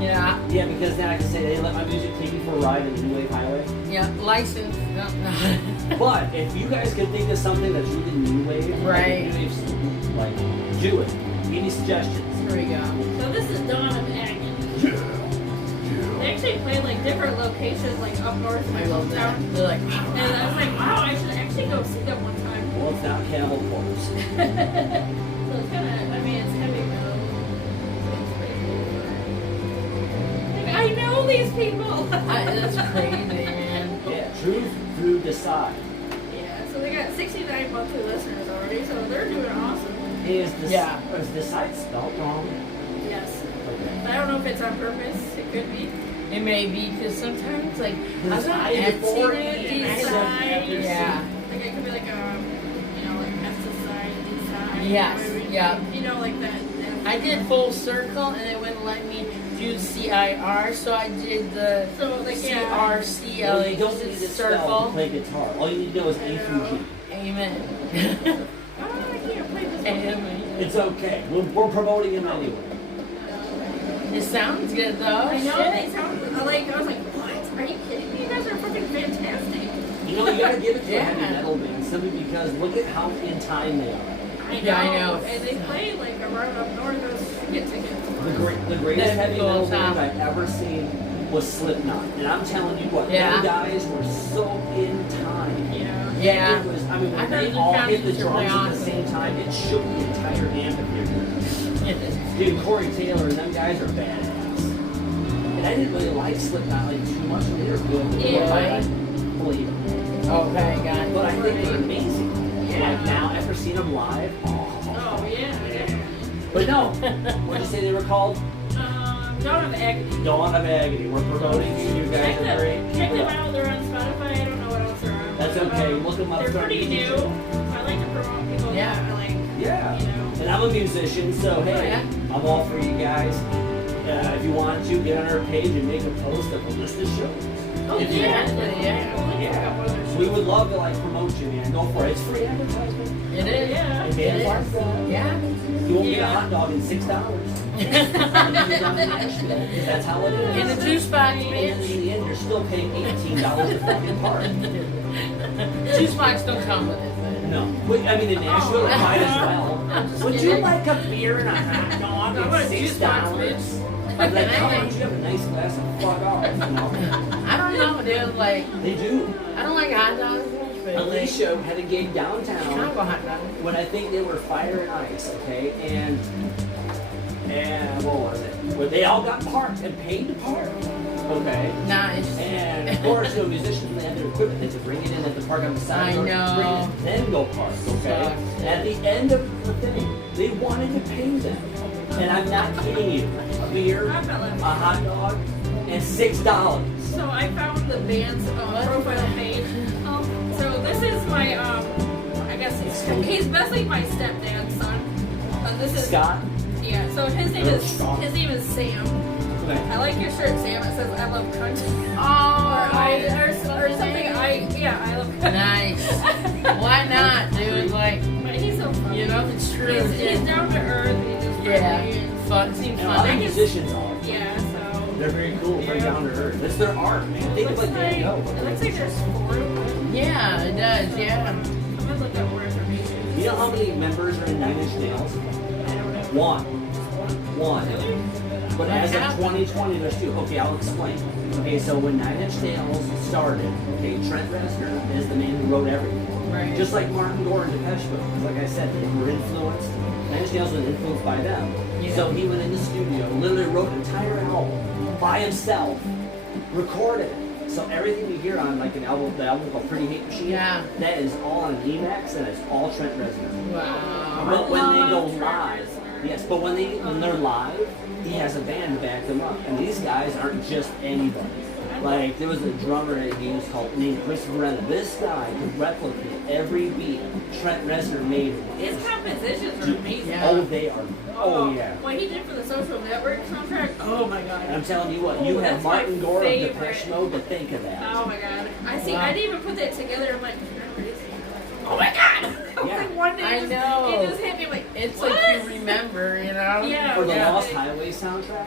Yeah, Yeah, because then I can say they let my music take me for a ride in the new wave highway. yeah, license. No. But if you guys can think of something that's really new wave, Right. like, new wave, like do it. Give me suggestions. Here we go. So this is Dawn of Agony. They actually play like different locations, like up north in my I love that. hometown. They're like, And I was like, wow, I should actually go see them one time. Well, it's not Cannibal Corpse. So it's kind of, I mean, it's heavy metal. It's pretty cool. Like, I know these people. that's crazy, man. Yeah, truth through decide. Yeah, so they got 69 monthly listeners already, so they're doing awesome. Is the Yeah. is decide spelled wrong? Yes. Okay. I don't know if it's on purpose. It could be. It may be because sometimes, like, I There's was on I before Etsy, E and I and saw- after C. yeah. Like it could be like you know, like pesticide, decide. Yes, you know what I mean? yeah. Like, you know, like that. I did full circle and it wouldn't let me do CIR, so I did the So like yeah. CRCL. Well, you don't need to spell to circle. play guitar. All you need to know is A through G. Amen. Oh, I can't play this one. Amen. It's okay. We're promoting him anyway. It sounds good though. I know Shit. they sound like I was like, what? Are you kidding me? You guys are fucking fantastic. You know, you gotta give it to Yeah. a heavy metal band simply because look at how in time they are. Yeah, I know. And they play like around up north. Those get tickets. The greatest That's heavy cool, metal Tom. band I've ever seen was Slipknot. And I'm telling you what, Yeah. them guys were so in time. Yeah. Yeah. It was, I mean, I when heard they the all hit the concerts are drums at the awesome. same time, it shook the entire amphitheater. Dude, Corey Taylor and them guys are badass. And I didn't really like Slipknot like too much when they were good. Yeah. I believe it. Okay, got it. But I think they're amazing. Yeah. Like now, after seeing them live, Oh yeah. But no, what did you say they were called? Dawn of Agony. Dawn of Agony. We're promoting you. You guys are great. Check Keep it them up. out. They're on Spotify. I don't know what else they're on. That's okay. Look them up. They're Start pretty using new. it. I like to promote people Yeah. that I like. Yeah. You know. And I'm a musician, so hey, Yeah. I'm all for you guys. If you want to, get on our page and make a post of a list of shows. Oh If you yeah. want. Yeah. We'll link a couple other We shows. would love to like promote you, man. Go for it. It's free advertisement. It is. Yeah. And It bands is. like that. Yeah. You won't get a Yeah. hot dog in $6. That's how it is. In the juice box, And in bitch. the end, you're still paying $18 to fucking park. Juice box don't come with it. No. But, I mean, in Nashville, it might as well. I'm just Would you kidding. like a beer and a hot dog I and want a juice box, $6? bitch. I'd be like, how about you have a nice glass and fuck off? You know? I don't know, dude. Like, They do. I don't like hot dogs as much, but Alicia had a gig kind downtown of a hot dog. when I think they were Fire and Ice, okay? And what was it? Where they all got parked and paid to park, okay? Nice. And of course, you know, musicians, they have their equipment, they could bring it in at the park on the side. I or know. Bring it, then go park, okay? Sucks. At the end of the thing, they wanted to pay them. And I'm not kidding you. A beer, I felt like a hot dog, and $6. So I found the band's profile page. So this is my, I guess he's basically my stepdad's son. This is Scott? Yeah. So his name is Sam. Okay. I like your shirt, Sam. It says I love cunt. Oh, or something. I love cunt. nice. Why not, dude? Like, But he's so funny. you know, it's true. He's down to earth. He's just Yeah. friendly and- Fun. Seems And a lot of fun. musicians are. Yeah. So. They're very cool, very Yeah. down to earth. It's their art, man. They look like Van Gogh. It looks like there's 4 of them. Yeah, it does. Yeah. I'm gonna look up more information. You know how many members are in Nine Inch Nails? I don't know. One. Really? But as of 2020, there's 2. Okay, I'll explain. Okay, so when Nine Inch Nails started, okay, Trent Reznor is the man who wrote everything. Right. Just like Martin Gore and Depeche Mode. 'Cause like I said, they were influenced. Nine Inch Nails was influenced by them. Yeah. So he went in the studio, literally wrote an entire album by himself, recorded it. So everything you hear on like the album called Pretty Hate Machine, Yeah. that is all on Emacs and it's all Trent Reznor. Wow. But when they go love Trent live, Reznor. yes, but when they're live, he has a band to back them up, and these guys aren't just anybody. Like there was a drummer that he used named Chris Verena. This guy could replicate every beat Trent Reznor made. His compositions are amazing. Yeah. Oh, they are. Oh yeah. What he did for the Social Network soundtrack. Oh my god. And I'm telling you what, you Oh, have that's my Martin Gore of favorite. Depeche Mode to think of that. Oh my god. I see. Wow. I didn't even put that together. I'm like, oh my god. Yeah. Like one day, I just, know. It just hit me like, It's what? like you remember, you know? Yeah. For the Yeah. Lost Highway soundtrack,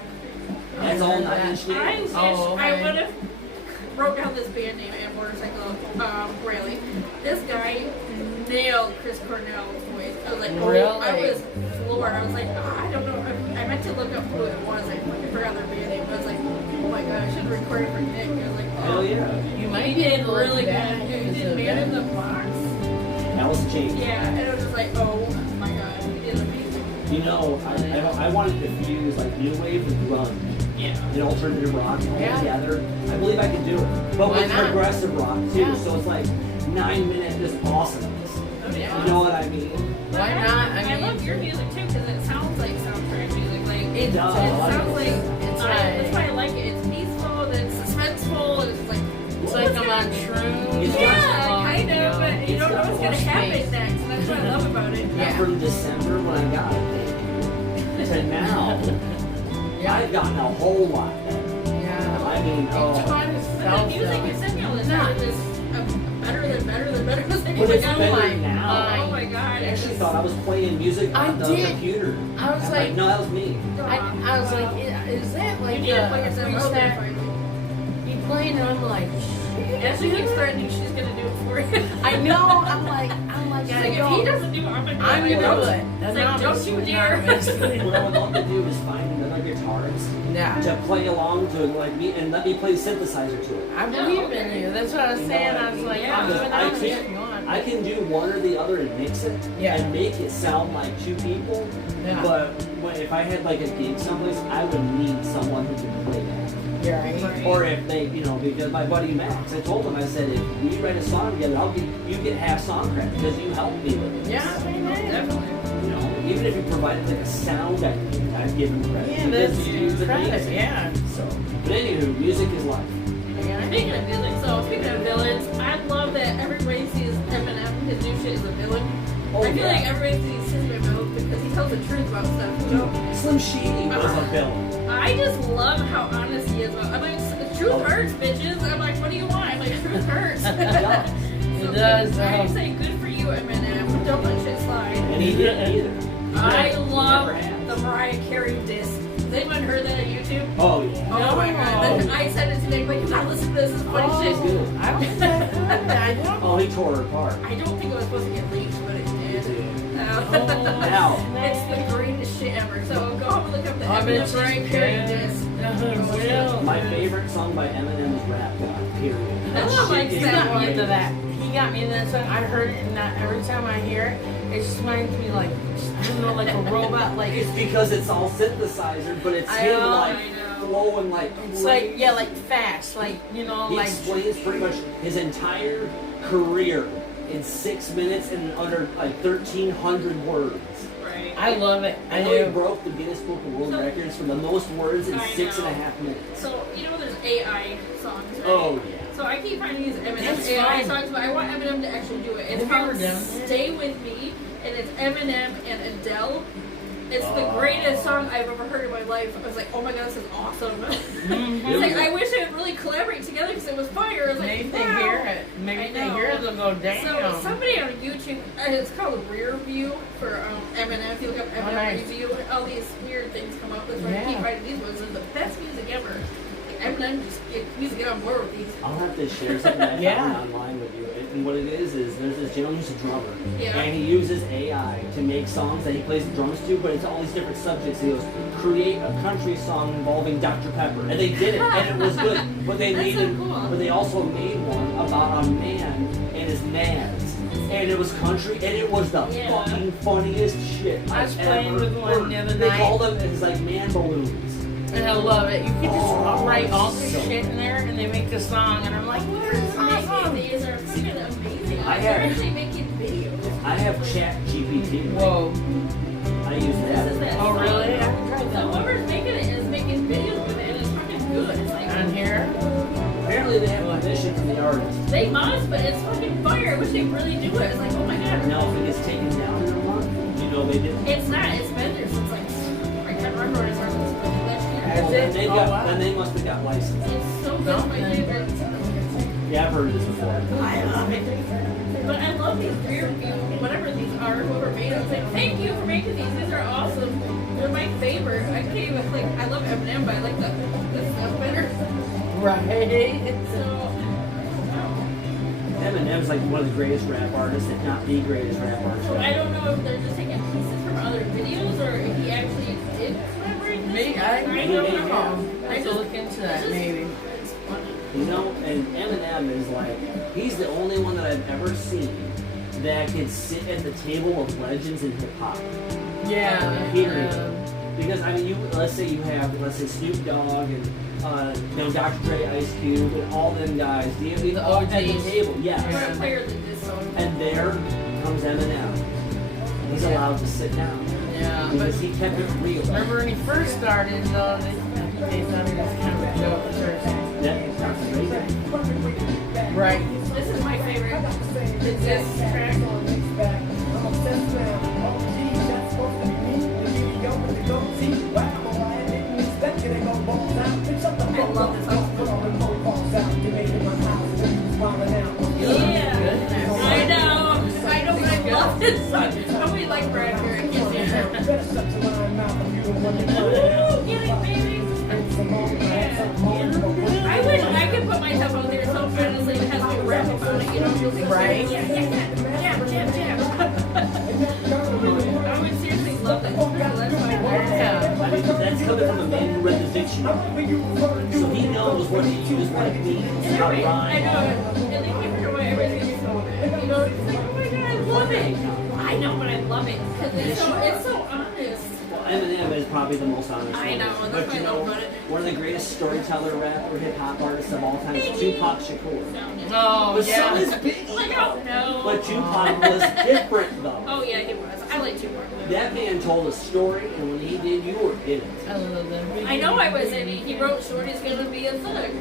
that's all Nine Inch I Nails. wish Oh, I okay. would have wrote down this band name and motorcycle rally. This guy nailed Chris Cornell's voice. I was like, oh, Really? I was floored. I was like, oh, I don't know. I meant to look up who it was. I forgot their band name. I was like, oh my god, I should have recorded for Nick. I was like, oh, Hell yeah. You might he be did able to really look back good. He because did of Man in that. the Box. Alice in Chains. Yeah, and it was just like, oh my god, he did amazing. You know, I wanted to fuse like new wave with grunge. Yeah. And alternative rock all Yeah. together. I believe I can do it. But Why with not? progressive rock too. Yeah. So it's like 9-minute just awesomeness. Oh, yeah. You know what I mean? But Why not? I I love mean- your music too because it sounds like soundtrack music. Like It does. It sounds like It's that's why like- I like it. It's peaceful. It's suspenseful. It's like It's like I'm on shrooms. yeah, Well, kind you of. know, But you it's don't know got what's gonna more happen space. next. And that's what I love about it. Yeah. From December when I got it to now, Yeah. I've gotten a whole lot better. Yeah. I mean, It's oh. trying to But the sell music you sent me all this time is better than better than better. But Like, it's oh better my- now. Oh my god. I actually thought I was playing music I on the did. computer. I was I'm like- no, that was me. I was like, is that like you need to play a yourself free out there stack? finally. You playing and I'm like, And she keeps threatening she's gonna do it for you. I know. I'm like, She's I like, if he don't. doesn't do it, I'm gonna do it. I'm Like, gonna don't- do it. It's like, don't you dare. What I would love to do is find another guitarist Yeah. to play along to like me and let me play synthesizer to it. I believe in you. That's what I was saying. I was like, Yeah. I'm doing I that can't- if you want. I can do one or the other and mix it Yeah. and make it sound like 2 people. Yeah. But if I had like a gig someplace, I would need someone who can play that. You're right. Right. Or if they, because my buddy Max, I told him, I said, if we write a song together, you get half song credit because you helped me with it. Yeah, I mean, Definitely. Even if you provided like a sound idea, I'd give him credit. Yeah, because that's the dude's credit. amazing. Yeah. So, but anywho, music is life. Speaking of music, so speaking of villains, I love that everybody sees Eminem, his new shit is a villain. Oh, I feel yeah. like everybody sees his mouth because he tells the truth about stuff. You know? Slim Shady was a villain. I just love how honest he is. I'm like, truth hurts, bitches. I'm like, what do you want? I'm like, truth hurts. Yeah. It does. I say, good for you, Eminem. Don't let shit slide. And he didn't either. I He love never has. the Mariah Carey disc. Has anyone heard that on YouTube? Oh, yeah. Oh my god. Then I sent it to Nick, like, you gotta listen to this. It's funny Oh, shit. good. I don't think I don't. Oh, he tore her apart. I don't think it was supposed to get leaked, but it did. Now, It's the greatest shit ever. So go home and look up the I bet Eminem you Brian Perry can. disc. Will. my favorite song by Eminem is Rap God, period. That Oh, shit like is He got me into great. that. He got me into that song. I heard it, and that every time I hear it, it just reminds me like, I don't know, like a robot. Like It's because it's all synthesizer, but it's I him know, like I know. flowing like it's like crazy. yeah, like fast, like you know, He like explains pretty much his entire career in 6 minutes and under like 1,300 words. Right. I love it. I I know he do. broke the Guinness Book of World Records for the most words in I 6.5 minutes. So, you know there's AI songs, right? Oh yeah. So I keep finding these Eminem That's AI fine. songs, but I want Eminem to actually do it. It's Have you ever called done it? Stay With Me, and it's Eminem and Adele. It's the Oh. greatest song I've ever heard in my life. I was like, oh my god, this is awesome. Mhm. It's like, I wish they would really collaborate together because it was fire. I was Maybe like, they wow. hear it. Maybe I they know. hear it, they'll go So damn. somebody on YouTube, it's called Rear View for Eminem. If you look up Eminem nice. Review, all these weird things come up. That's why I keep Yeah. finding these ones. They're the best music ever. Like, Eminem just needs to get on board with these. I'll have to share something I Yeah. found online with you. And what it is there's this gentleman who's a drummer. Yeah. And he uses AI to make songs that he plays the drums to, but it's all these different subjects. He goes, create a country song involving Dr. Pepper. And they did it, and it was good. But they That's made so it, cool. but they also made one about a man and his nads. And it was country, and it was the Yeah. fucking funniest shit I was I've playing ever with one heard. the other They night. called them, it's like man balloons. And I love it. You can just Oh, write all this so- shit in there, and they make a song, and I'm like, this is awesome. These are freaking amazing. I They're have- actually making videos. I have Chat GPT. Whoa. I use that. This is that Oh, song. really? I haven't tried So that one. whoever's making it is making videos with it, and it's fucking good. It's like, On here? Apparently they have permission from the artist. they must, but it's fucking fire. I wish they really do it. It's like, oh my god. Now if it gets taken down in a month, you know they did. It's not. It's been there since like, I can't remember what it started since last year. Has Then it? they Oh, got, wow. then they must have got licensed. It's so good. It's my favorite. Yeah, I've heard this before. I love it. But I love these rear view, whatever these are, whoever made them. It's like, thank you for making these. These are awesome. They're my favorite. I can't even, like, I love Eminem, but I like this stuff better. Right. So, Eminem's like one of the greatest rap artists, if not the greatest rap artist. so I don't know if they're just taking pieces from other videos or if he actually did collaborate with Maybe, this. I don't maybe, know. yeah. I I have to just- look into that, maybe. It's funny. You know, and Eminem is like, he's the only one that I've ever seen that can sit at the table of legends in hip hop. Yeah. Period. Because I mean, let's say Snoop Dogg and Dr. Dre, Ice Cube, and all them guys. The all at the OGs. table, I'm yes. gonna play her this song. And there comes Eminem. He's allowed to sit down Yeah, but because he kept it real. remember when he first started, though, they thought he was kind of a joke at first. That Dr. Dre guy. Right. This is my favorite. This track. I love this song. Yeah. I know, but I love this song. Nobody like Brad here. I can't stand him. Woo, get it, baby. Yeah. I wish I could put myself out there so honestly it has me rap about it, you know? Just like, Right. Jab. I would seriously love that. That's my Yeah. I mean, that's coming from a man who read the dictionary. So he knows what to use, what it means, And how I to know, rhyme. and they can't figure out why everything's so bad. You know, it's like, oh my god, I love it. I know, but I love it because it's so honest. Well, Eminem is probably the most honest. I know, one. that's But you why I love know, about it. one of the greatest storyteller, rapper, hip hop artists of all time is Tupac Shakur. Oh, But so yeah. is Biggie. Like, oh no. But Tupac was different though. Oh yeah, he was. I like Tupac. That man told a story, and when he did, you were in it. I love them. I know I was in it. He wrote Shorty's gonna be a thug.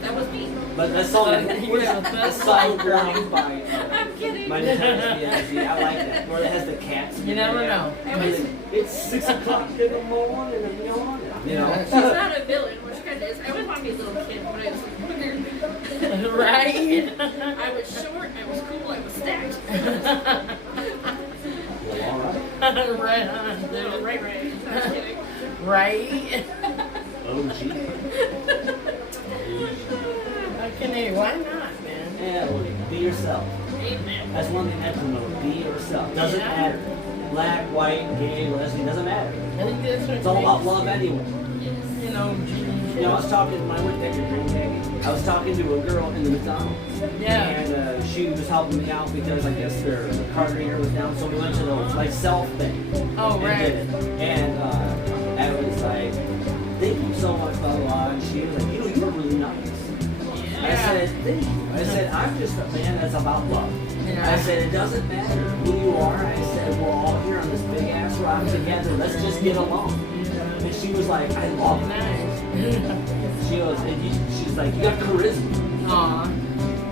That was me. But that song, He was a that thug song girl. warning by I'm kidding. my energy. I like that. Where it has the cats. You never know. It's 6 o'clock in the morning, and you know. She's not a villain, which kind of is. I always want to be a little kid when I was younger. Right? I was short, I was cool, I was stacked. Well, all right. Right on, No, dude. right. I was kidding. Right? Oh, gee. Okay, why not, man? Yeah, well, be yourself. Amen. That's one thing I promote. Be yourself. Doesn't Yeah. matter black, white, gay, lesbian, doesn't matter. I think that's what It's all about love anyway. You know, You know, I was talking when I went there to Green Bay. I was talking to a girl in the McDonald's. Yeah. And she was helping me out because I guess their card reader was down. So we went to the like self thing. Oh, and right. did it. And I was like, thank you so much, blah, blah, blah. And she was like, you were really nice. I said, thank you. I said, I'm just a man that's about love. Yeah. I said, it doesn't matter who you are. I said, we're all here on this big ass rock together. Let's just get along. And she was like, I love it. Nice. She was, she's like, you got charisma. Aw.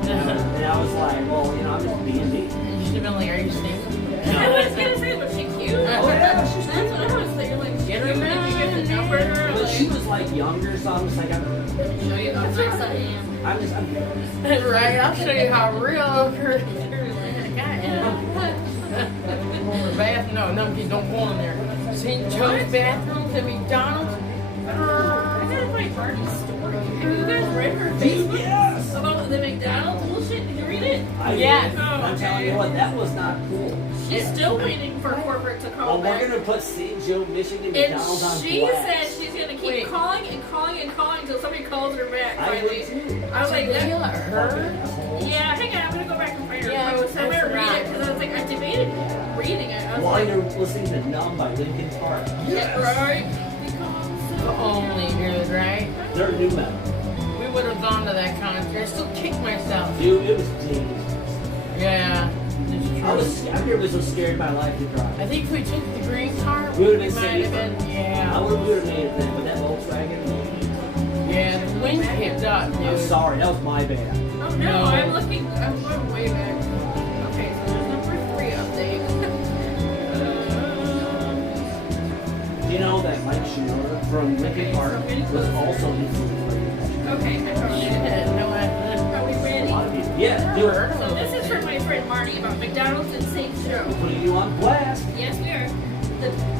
And I was like, well, you know, I'm just being me. You should have been like, are you single? I was gonna say, was she cute? Oh, yeah, she's That's what I was thinking. Like, get her man, you get the number. But she was like younger, so I'm just like, Show you how nice I am. I'm Right, I'll show you how real her bath. No, don't go in there. St. Joe's bathroom to McDonald's. I gotta find Barney's story. Have you guys read her Facebook? Yes! About the McDonald's bullshit? Did you read it? Yes. I'm telling you what, that was not cool. She's still waiting for corporate to call Well, back. we're gonna put St. Joe, Michigan, And McDonald's on she blast. said she's gonna keep calling and calling and calling until somebody calls her back. I Finally, would too. I was like, Did you that, her? yeah, hang on, I'm gonna go back and find her Yeah, post. I'm gonna read it that's because I was like, I debated reading it. I was While like, you're listening to Numb by Linkin Park. yeah, right. Because The only good, right? They're new metal. We would have gone to that concert. I still kick myself. Dude, it was dangerous. Yeah, it's true. I've never been so scared in my life to I drive. think if we took the green car, We would've we been might safer. have been. I Yeah. would have made it then, but that Volkswagen. Yeah, the wind picked up, dude. I'm sorry, that was my bad. oh no, No. I'm going way back. Okay, so there's number 3 update. Do you know that Mike Shinoda from Linkin Park was also influenced by Linkin Park? Okay, I found Shit, it. no, Are we A ready? lot of people. Yeah, do it. So this is from my friend Marty about McDonald's and St. Joe. We're putting you on blast. Yes, we are.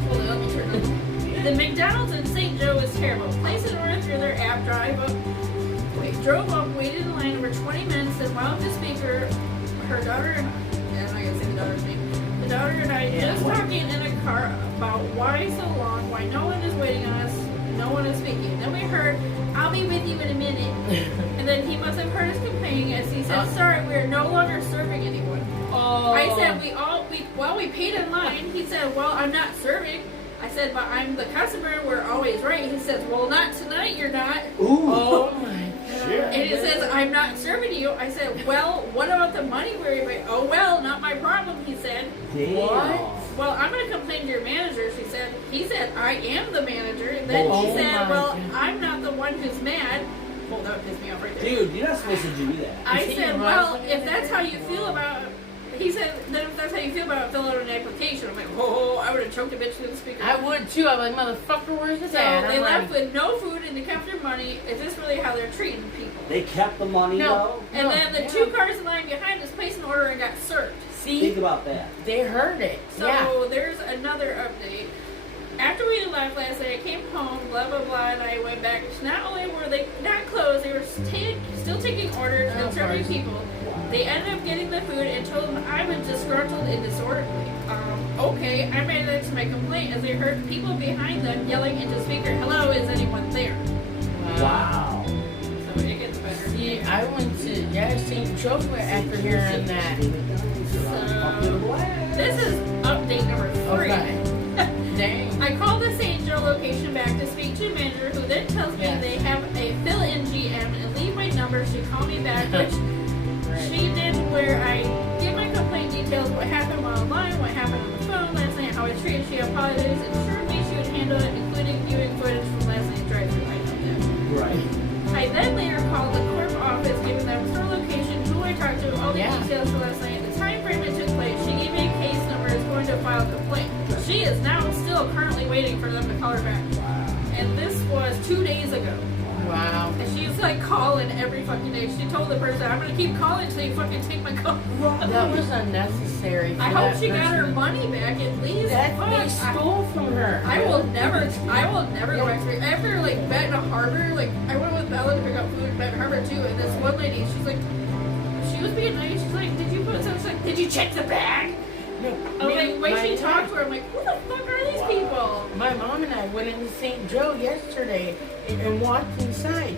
Hold on, let me turn it. The McDonald's in St. Joe is terrible. Place an order through their app, drove up, waited in line over 20 minutes, and wound the speaker, her daughter and I'm not gonna say the daughter's name. The daughter and I just talking in a car about why so long, why no one is waiting on us, no one is speaking. Then we heard, I'll be with you in a minute. And then he must have heard us complaining as he said, sorry, we are no longer serving anyone. Oh. I said, we paid in line. He said, well, I'm not serving. I said, but I'm the customer. We're always right. He says, well, not tonight. You're not. Ooh. Oh my god. And he says, I'm not serving you. I said, well, what about the money we're paying? Oh, well, not my problem, he said. Damn. What? Well, I'm going to complain to your manager, she said. He said, I am the manager. And then Oh he said, my well, God. I'm not the one who's mad. Well, that would piss me off right there. Dude, you're not supposed to do that. I Is he said, right? well, if that's how you feel about it, he said, then if that's how you feel about it, fill out an application. I'm like, oh, I would have choked a bitch through the speaker. I would too. I'm like, motherfucker, where's this So at? they I'm left like, with no food and they kept their money. Is this really how they're treating people? They kept the money No. though. And No, then the yeah. 2 cars in line behind us placed an order and got served. Think see, about that. they heard it. So Yeah. there's another update. After we left last night, I came home, blah, blah, blah, and I went back. Not only were they not closed, they were still taking orders and Of serving course. people. They ended up getting the food and told them I was disgruntled and disorderly. Okay, I made it to my complaint as I heard people behind them yelling into speaker, hello, is anyone there? Wow. So it gets better. See, I went to St. Joe's after hearing that. This is update number 3. Okay. Dang. I called the St. Joe location back to speak to a manager who then tells me Yes. they have a fill-in GM and leave my number. She called me back, which she did, where I give my complaint details, what happened while online, what happened on the phone last night, how I was treated. She apologized and assured me she would handle it, including viewing footage from last night's drive-thru. I know that. Right. I then later called the corp office, giving them her location, who I talked to, all the Yeah. details for last night, the time frame it took place. She gave me a case number, is going to file a complaint. She is now still currently waiting for them to call her back. And this was 2 days ago. Wow. And she's like calling every fucking day. She told the person, I'm gonna keep calling until you fucking take my call. That was unnecessary. I for hope that she got her person. money back at least. That Fuck, they stole from her. I will never go back to her. After like Benton Harbor, like I went with Bella to pick up food in Benton Harbor too, and this one lady, she's like, she was being nice. She's like, did you put something? Like, did you check the bag? No, I was like, when she my- talked to her, I'm like, who the fuck are these people? My mom and I went into St. Joe yesterday and walked inside.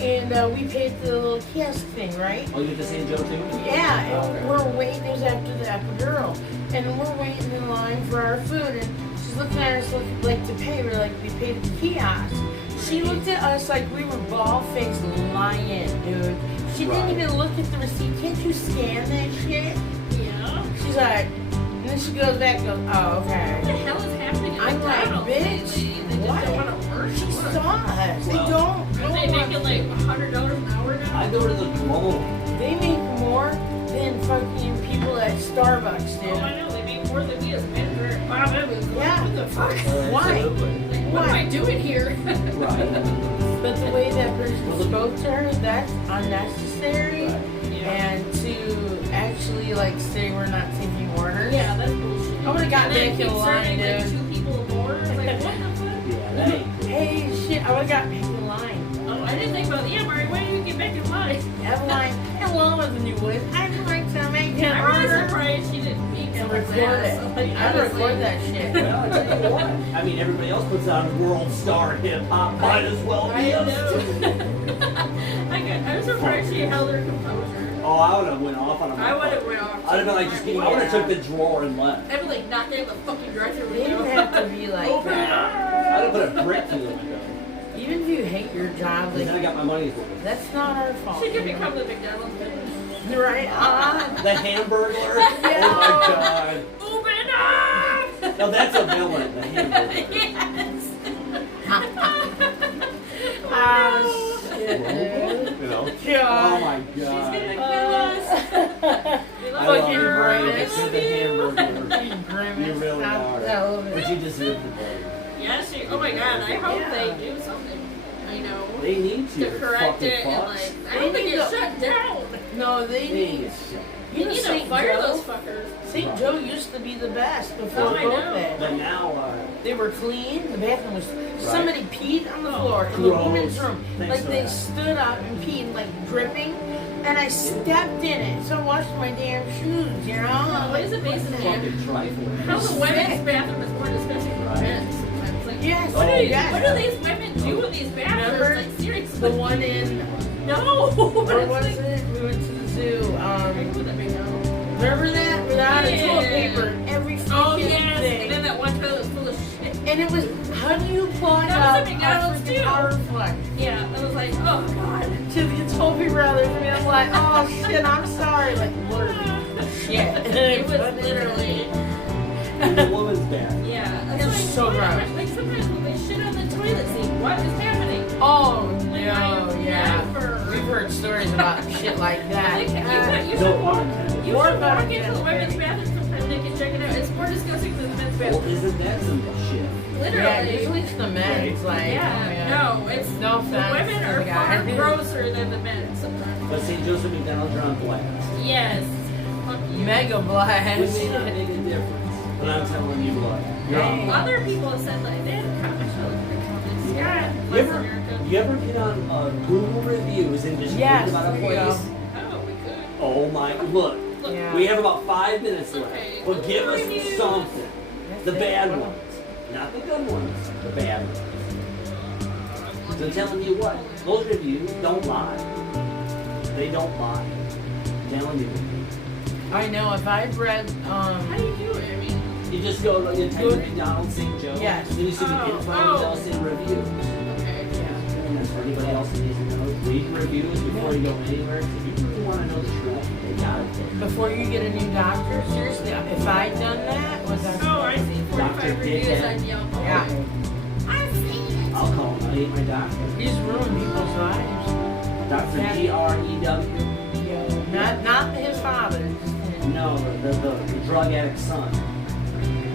And we paid the little kiosk thing, right? Oh, you get the St. Joe too? Yeah, and Okay. we're waiting. It was after the epidural. And we're waiting in line for our food. And she's looking at us like to pay. We're like, we paid at the kiosk. She looked at us like we were bald-faced lying, dude. She Right. didn't even look at the receipt. Can't you scan that shit? Yeah. She's like, and then she goes back and goes, oh, What the okay. hell is happening? I'm like, bitch, They just what? don't want to work. She What? saw us. They Well, don't. Are they making like $100 an hour now? I go to the mall. They make more than fucking people at Starbucks, Oh, I dude. know. They make more than me as a manager at Bob Evans. Yeah. What the fuck? Why? Absolutely. Like, what am I doing here? Right. But the way that person spoke to her, that's unnecessary. Right. And to actually like say we're not taking orders. Yeah, that's bullshit. I would've got And then back in keep line, serving, like, dude. 2 people more. Like, what the fuck? Yeah, that ain't cool. Hey, shit, I would have got back in line. Oh, I didn't think about it. Yeah, Mari, why didn't you get back in line? Eveline, hello, as you would. I'd like to make an I'm really order. surprised she didn't peek And and record it. I'd record that shit. Well, I tell you what. I mean, everybody else puts on world star hip hop. Might as well I be us know. too. I was surprised she held her composure. Oh, I would have went off on a I would have went off. I'd have been like, just give me. I would have took the drawer and left. I'd be like, knocked out the fucking dresser They window. don't have to be like Open that. I'd have put a brick through the window. Even if you hate your job, And then I like, got my money's worth. that's not our fault. She could you know? become the McDonald's bitch. You're right. The Hamburglar. Oh my god. Open up! No, that's a villain. The Hamburglar. Yes. Oh, shit, dude. You know. Oh God. my She's god. gonna kill us. We I love love you, you, Mari. Brandon. We It's love the you. Hamburglar. You grimace. You really I are. love But it. you deserve the vote. Yeah, she. Oh my god, I hope Yeah. they do something. I know. They need to. To correct fucking it and fucks. like, I They don't think need it's to- shut down. No, they They need need. to shut. You need to St. fire Joe? those fuckers. St. Joe used to be the best before Oh, I know. COVID. But now, They were clean. The bathroom was. Somebody peed on the floor in the Gross. women's room. Thanks Like for they that. stood up and peed, like dripping. And I stepped in it, so I washed my damn shoes. You know. I'm What is it based on? fucking trifling. How the women's bathroom is more disgusting than Right. men's sometimes. Like, Yes. what, Oh, do yes. what do these women do in these bathrooms? Remember Like, seriously. The one in. No. Where was it? We went to the zoo. Remember that? Without a toilet paper in every Oh, freaking yes. thing. And then that one toilet was full of shit. And it was, how do you plug That was up at McDonald's, freaking too. power plug? Yeah. I was like, oh, God. To the toilet paper out there for me, I'm like, oh shit, I'm sorry. Like, literally, shit. It was literally. In the woman's bath. Yeah. It was so what- gross. Like, sometimes when they shit on the toilet seat, what is happening? Oh, no, Like, I yeah. never- We've heard stories about shit like that. Like, you should Don't walk. want You More should about walk into the it, women's baby. bathroom sometime. They can check it out. It's more disgusting than the men's Well, bathroom. isn't that some shit? Literally. Yeah, usually it's the men's, like, Yeah, no, it's No the offense women to are the guy. far grosser than the men sometimes. But St. Joseph McDonald's are on blast. Yes. Fuck you. Mega We blast. may not make a difference, but I'm telling you what, you're on Hey. blast. Other people have said like they had a comment show like the comments. God, You bless ever, America. you ever get on Google reviews and just Yes, read about a there you go. place? Oh, we could. Oh my, look, Look, Yeah. we have about 5 minutes left. Okay, But give Google us reviews. something. The That's bad it. ones. Not the good ones, the bad ones. So I'm telling you what, those reviews don't lie. They don't lie. I'm telling you. I know, if I'd read, How do you do it? I mean, You just go to you type Good. McDonald's St. Joe. Yes. Then you see the Oh, info oh. us in review. okay. And that's for anybody else who needs to know. Read reviews before you go anywhere. If you really want to know the truth, they got it. before you get a new doctor, seriously, if I'd done that, was I? Oh, I see. 45 Dr. reviews Dickhead. on Yelp. Yeah. I've seen it. I'll call him. I ain't my doctor. He's ruined people's lives. Dr. Yeah. Grew. Not his father. No, the drug addict's son.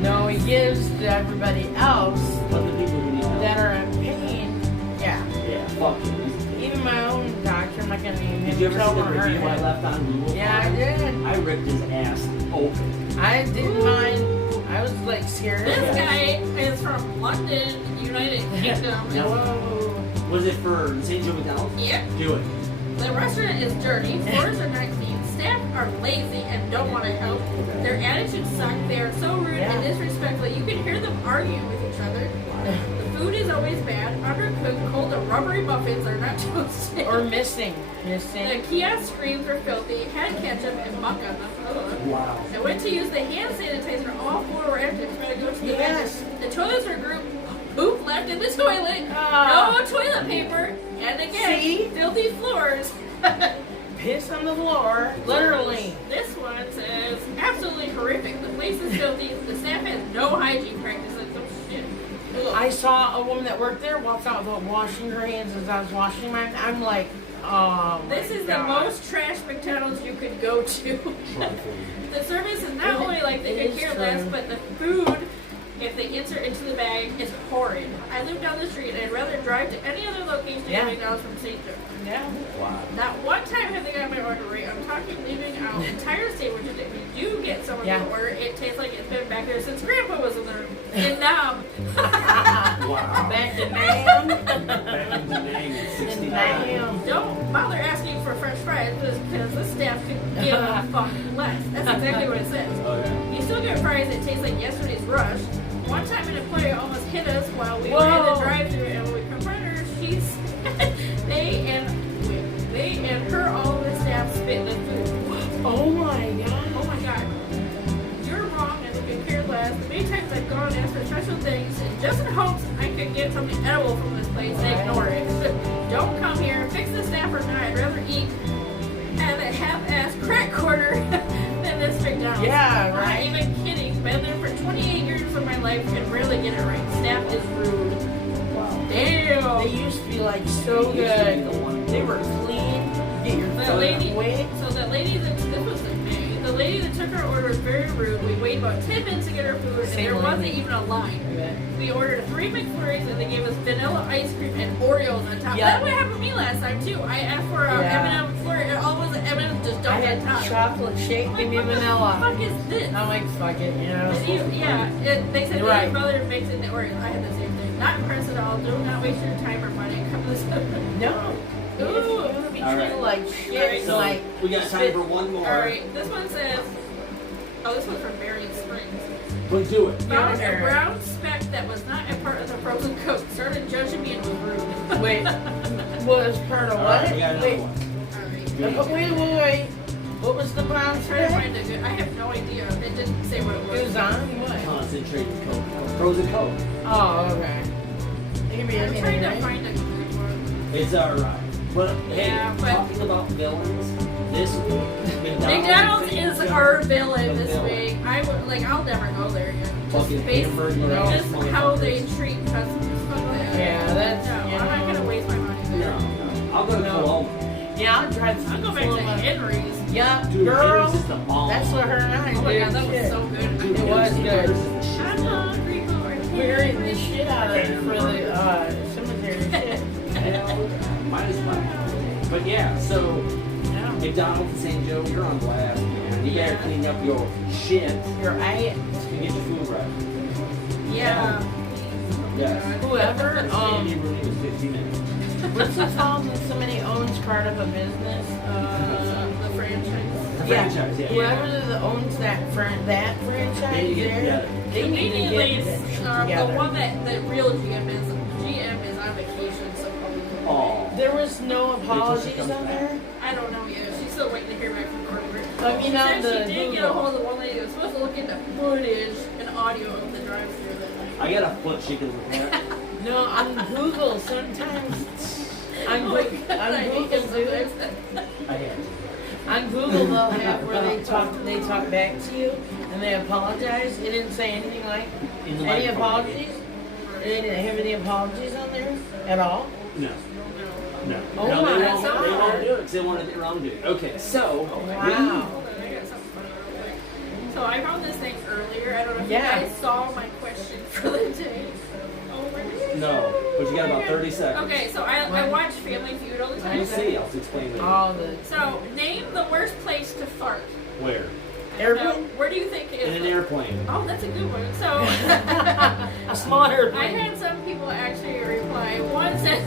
No, he gives to everybody else But the people who need help. that are in pain. Yeah. Yeah, fuck you. Even my own doctor, I'm not gonna name him. Did you ever see Don't the wanna hurt review I him. left on Google? Yeah, I did. I ripped his ass open. I didn't mind. I was like scared. This guy is from London, United Kingdom. No. Whoa. Was it for St. Joe McDonald's? Yep. Do it. The restaurant is dirty. Floors are not clean. staff are lazy and don't want to help. Their attitudes suck. They are so rude and disrespectful. You can hear them arguing with each other. The food is always bad, undercooked, cold, or rubbery muffins are not toasted. Or missing. The kiosk screens were filthy, had ketchup and muck on them. Ugh. Wow. I went to use the hand sanitizer. All four were empty. I tried to go to the bathroom. The toilets were grouped. Poop left in the toilet. No toilet paper. And again, filthy floors. Piss on the floor. Literally. This one says, absolutely horrific. The place is filthy. The staff has no hygiene practices. Oh, shit. Ugh. I saw a woman that worked there walk out without washing her hands as I was washing mine. I'm like, oh my This is God. the most trash McDonald's you could go to. The service is not only like they could care less, but the food, if they insert into the bag, is horrid. I live down the street and I'd rather drive to any other location than McDonald's from St. Joe. Yeah. Wow. Not one time have they got my order right. I'm talking leaving out entire sandwiches. If you do get someone to order, it tastes like it's been back there since Grandpa was in there. In Nam. Wow. Back to Nam. Back in the name in 69. Don't bother asking for French fries because the staff could give a fuck less. That's exactly what it says. Okay. You still get fries that taste like yesterday's rush. One time an employee almost hit us while we were in the drive-thru, and when we confronted her, they and her, all of the staff spit in the food. Oh my God. Oh my God. You're wrong, and they could care less. The many times I've gone and asked for special things, and just in hopes I could get something edible from this place, they ignore it. Don't come here, fix the staff or not. I'd rather eat at a half-assed crack corner than this McDonald's. Yeah, right. I'm not even kidding. Been there for 28 years of my life and rarely get it right. Staff is rude. Wow. Damn. They used to be like so good. They were clean. Get your The food lady, away. so the lady that, this was in May, the lady that took our order was very rude. We waited about 10 minutes to get our food, and there wasn't even a line. We ordered 3 McFlurries, and they gave us vanilla ice cream and Oreos on top. That's what happened to me last time, too. I asked for a M&M McFlurry, and all of the M&M's just I dumped on had top. chocolate shake, I'm give me like, what vanilla. the fuck is this? I'm like, fuck it, you know. They said Right. my brother makes it in the Oreos. I had the same thing. Not impressed at all. Do not waste your time or money. Come to this. No. Ooh. If you're gonna be treated like shit, So like we got time for one more. Alright, this one says, this one's from Marion Springs. Let's do it. Found a brown speck that was not a part of the frozen coke. Started judging me and was rude. wait, was part of All what? right, we got another Wait, one. wait. What was the brown I'm trying to speck? find a good. I have no idea. It didn't say what it It was was. on what? Concentrated Coke. Frozen Coke. Oh, okay. It could be I'm anything, trying to right? find a good one. It's alright. But hey, Yeah, but- talking about villains, this week, McDonald's is our villain The this villain. week. I'll never go there again. Just Fucking based hamburger just ass how they motherfuckers. treat customers. Fuck that. Yeah, that's, No, you I'm not know. gonna waste my money there. No. I'll go to No. Cologne. Yeah, I'll drive I'll go back to Henry's. Yeah, Dude, girl. Henry's is the bomb. That's what her and I Oh my did. god, that was Shit. so good. Dude, It was Henry's good. is the shit. I'm hungry for We're eating the shit out of it for the cemetery shit. Hell, might as well. But yeah, so Yeah. McDonald's and St. Joe, you're on blast, man. You better clean up your shit Your aunt, and get your food right. Yeah. Yes. whoever, Sandy Rooney was 15 minutes. what's it called when somebody owns part of a business? The franchise. The Yeah. franchise, yeah. Whoever owns that franchise They need to get there, together. they need to Immediately, get that shit the together. one that real GM is on vacation, supposedly. Oh. There was no till she apologies comes on back. there. I don't know yet. She's still waiting to hear back from corporate. I mean, She on said the she did get a Google. hold of one lady that was supposed to look into footage and audio of the drive-thru that night. I got a foot chicken with that. No, on Google sometimes. On, Oh my Goo- God, on I hate Google, this dude. I had to. On Google, they'll have where they talk back to you and they apologize. It didn't say anything like In the any microphone. apologies. They didn't have any apologies on there at all. No. No. Oh no, my they won't God. do it because they wanted their own dude. Okay, so. Wow. Hold on, I got something funny real quick. So I found this thing earlier. I don't know if Yeah. you guys saw my question for the day. Oh my God. No, but you got about 30 seconds. Okay, so I watch Family Feud all the time. We'll see. I'll explain later. All the So name the worst place to fart. Where? airplane, Where do you think it In is? an airplane. Oh, that's a good one. So a small I airplane. had some people actually reply. One says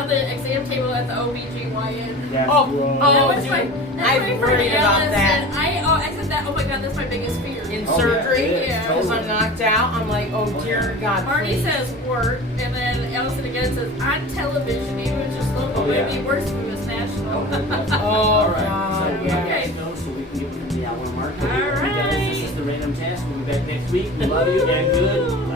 on the exam table at the OBGYN. That's Oh, gross. oh, That was dude, my, that's I've my friend worried about Alice, that. and I said that, oh my god, that's my biggest fear. In Oh, yeah, surgery, it is, yeah. because totally. I'm knocked out, I'm like, oh dear God. Marty please. says work, and then Allison again says on television, even just local, Oh, would yeah. be worse if it was national. Oh, All right. God, So, yeah. Okay. so we can get to the hour mark. All Guys, this right. is the random task. We'll be back next week. We love you and good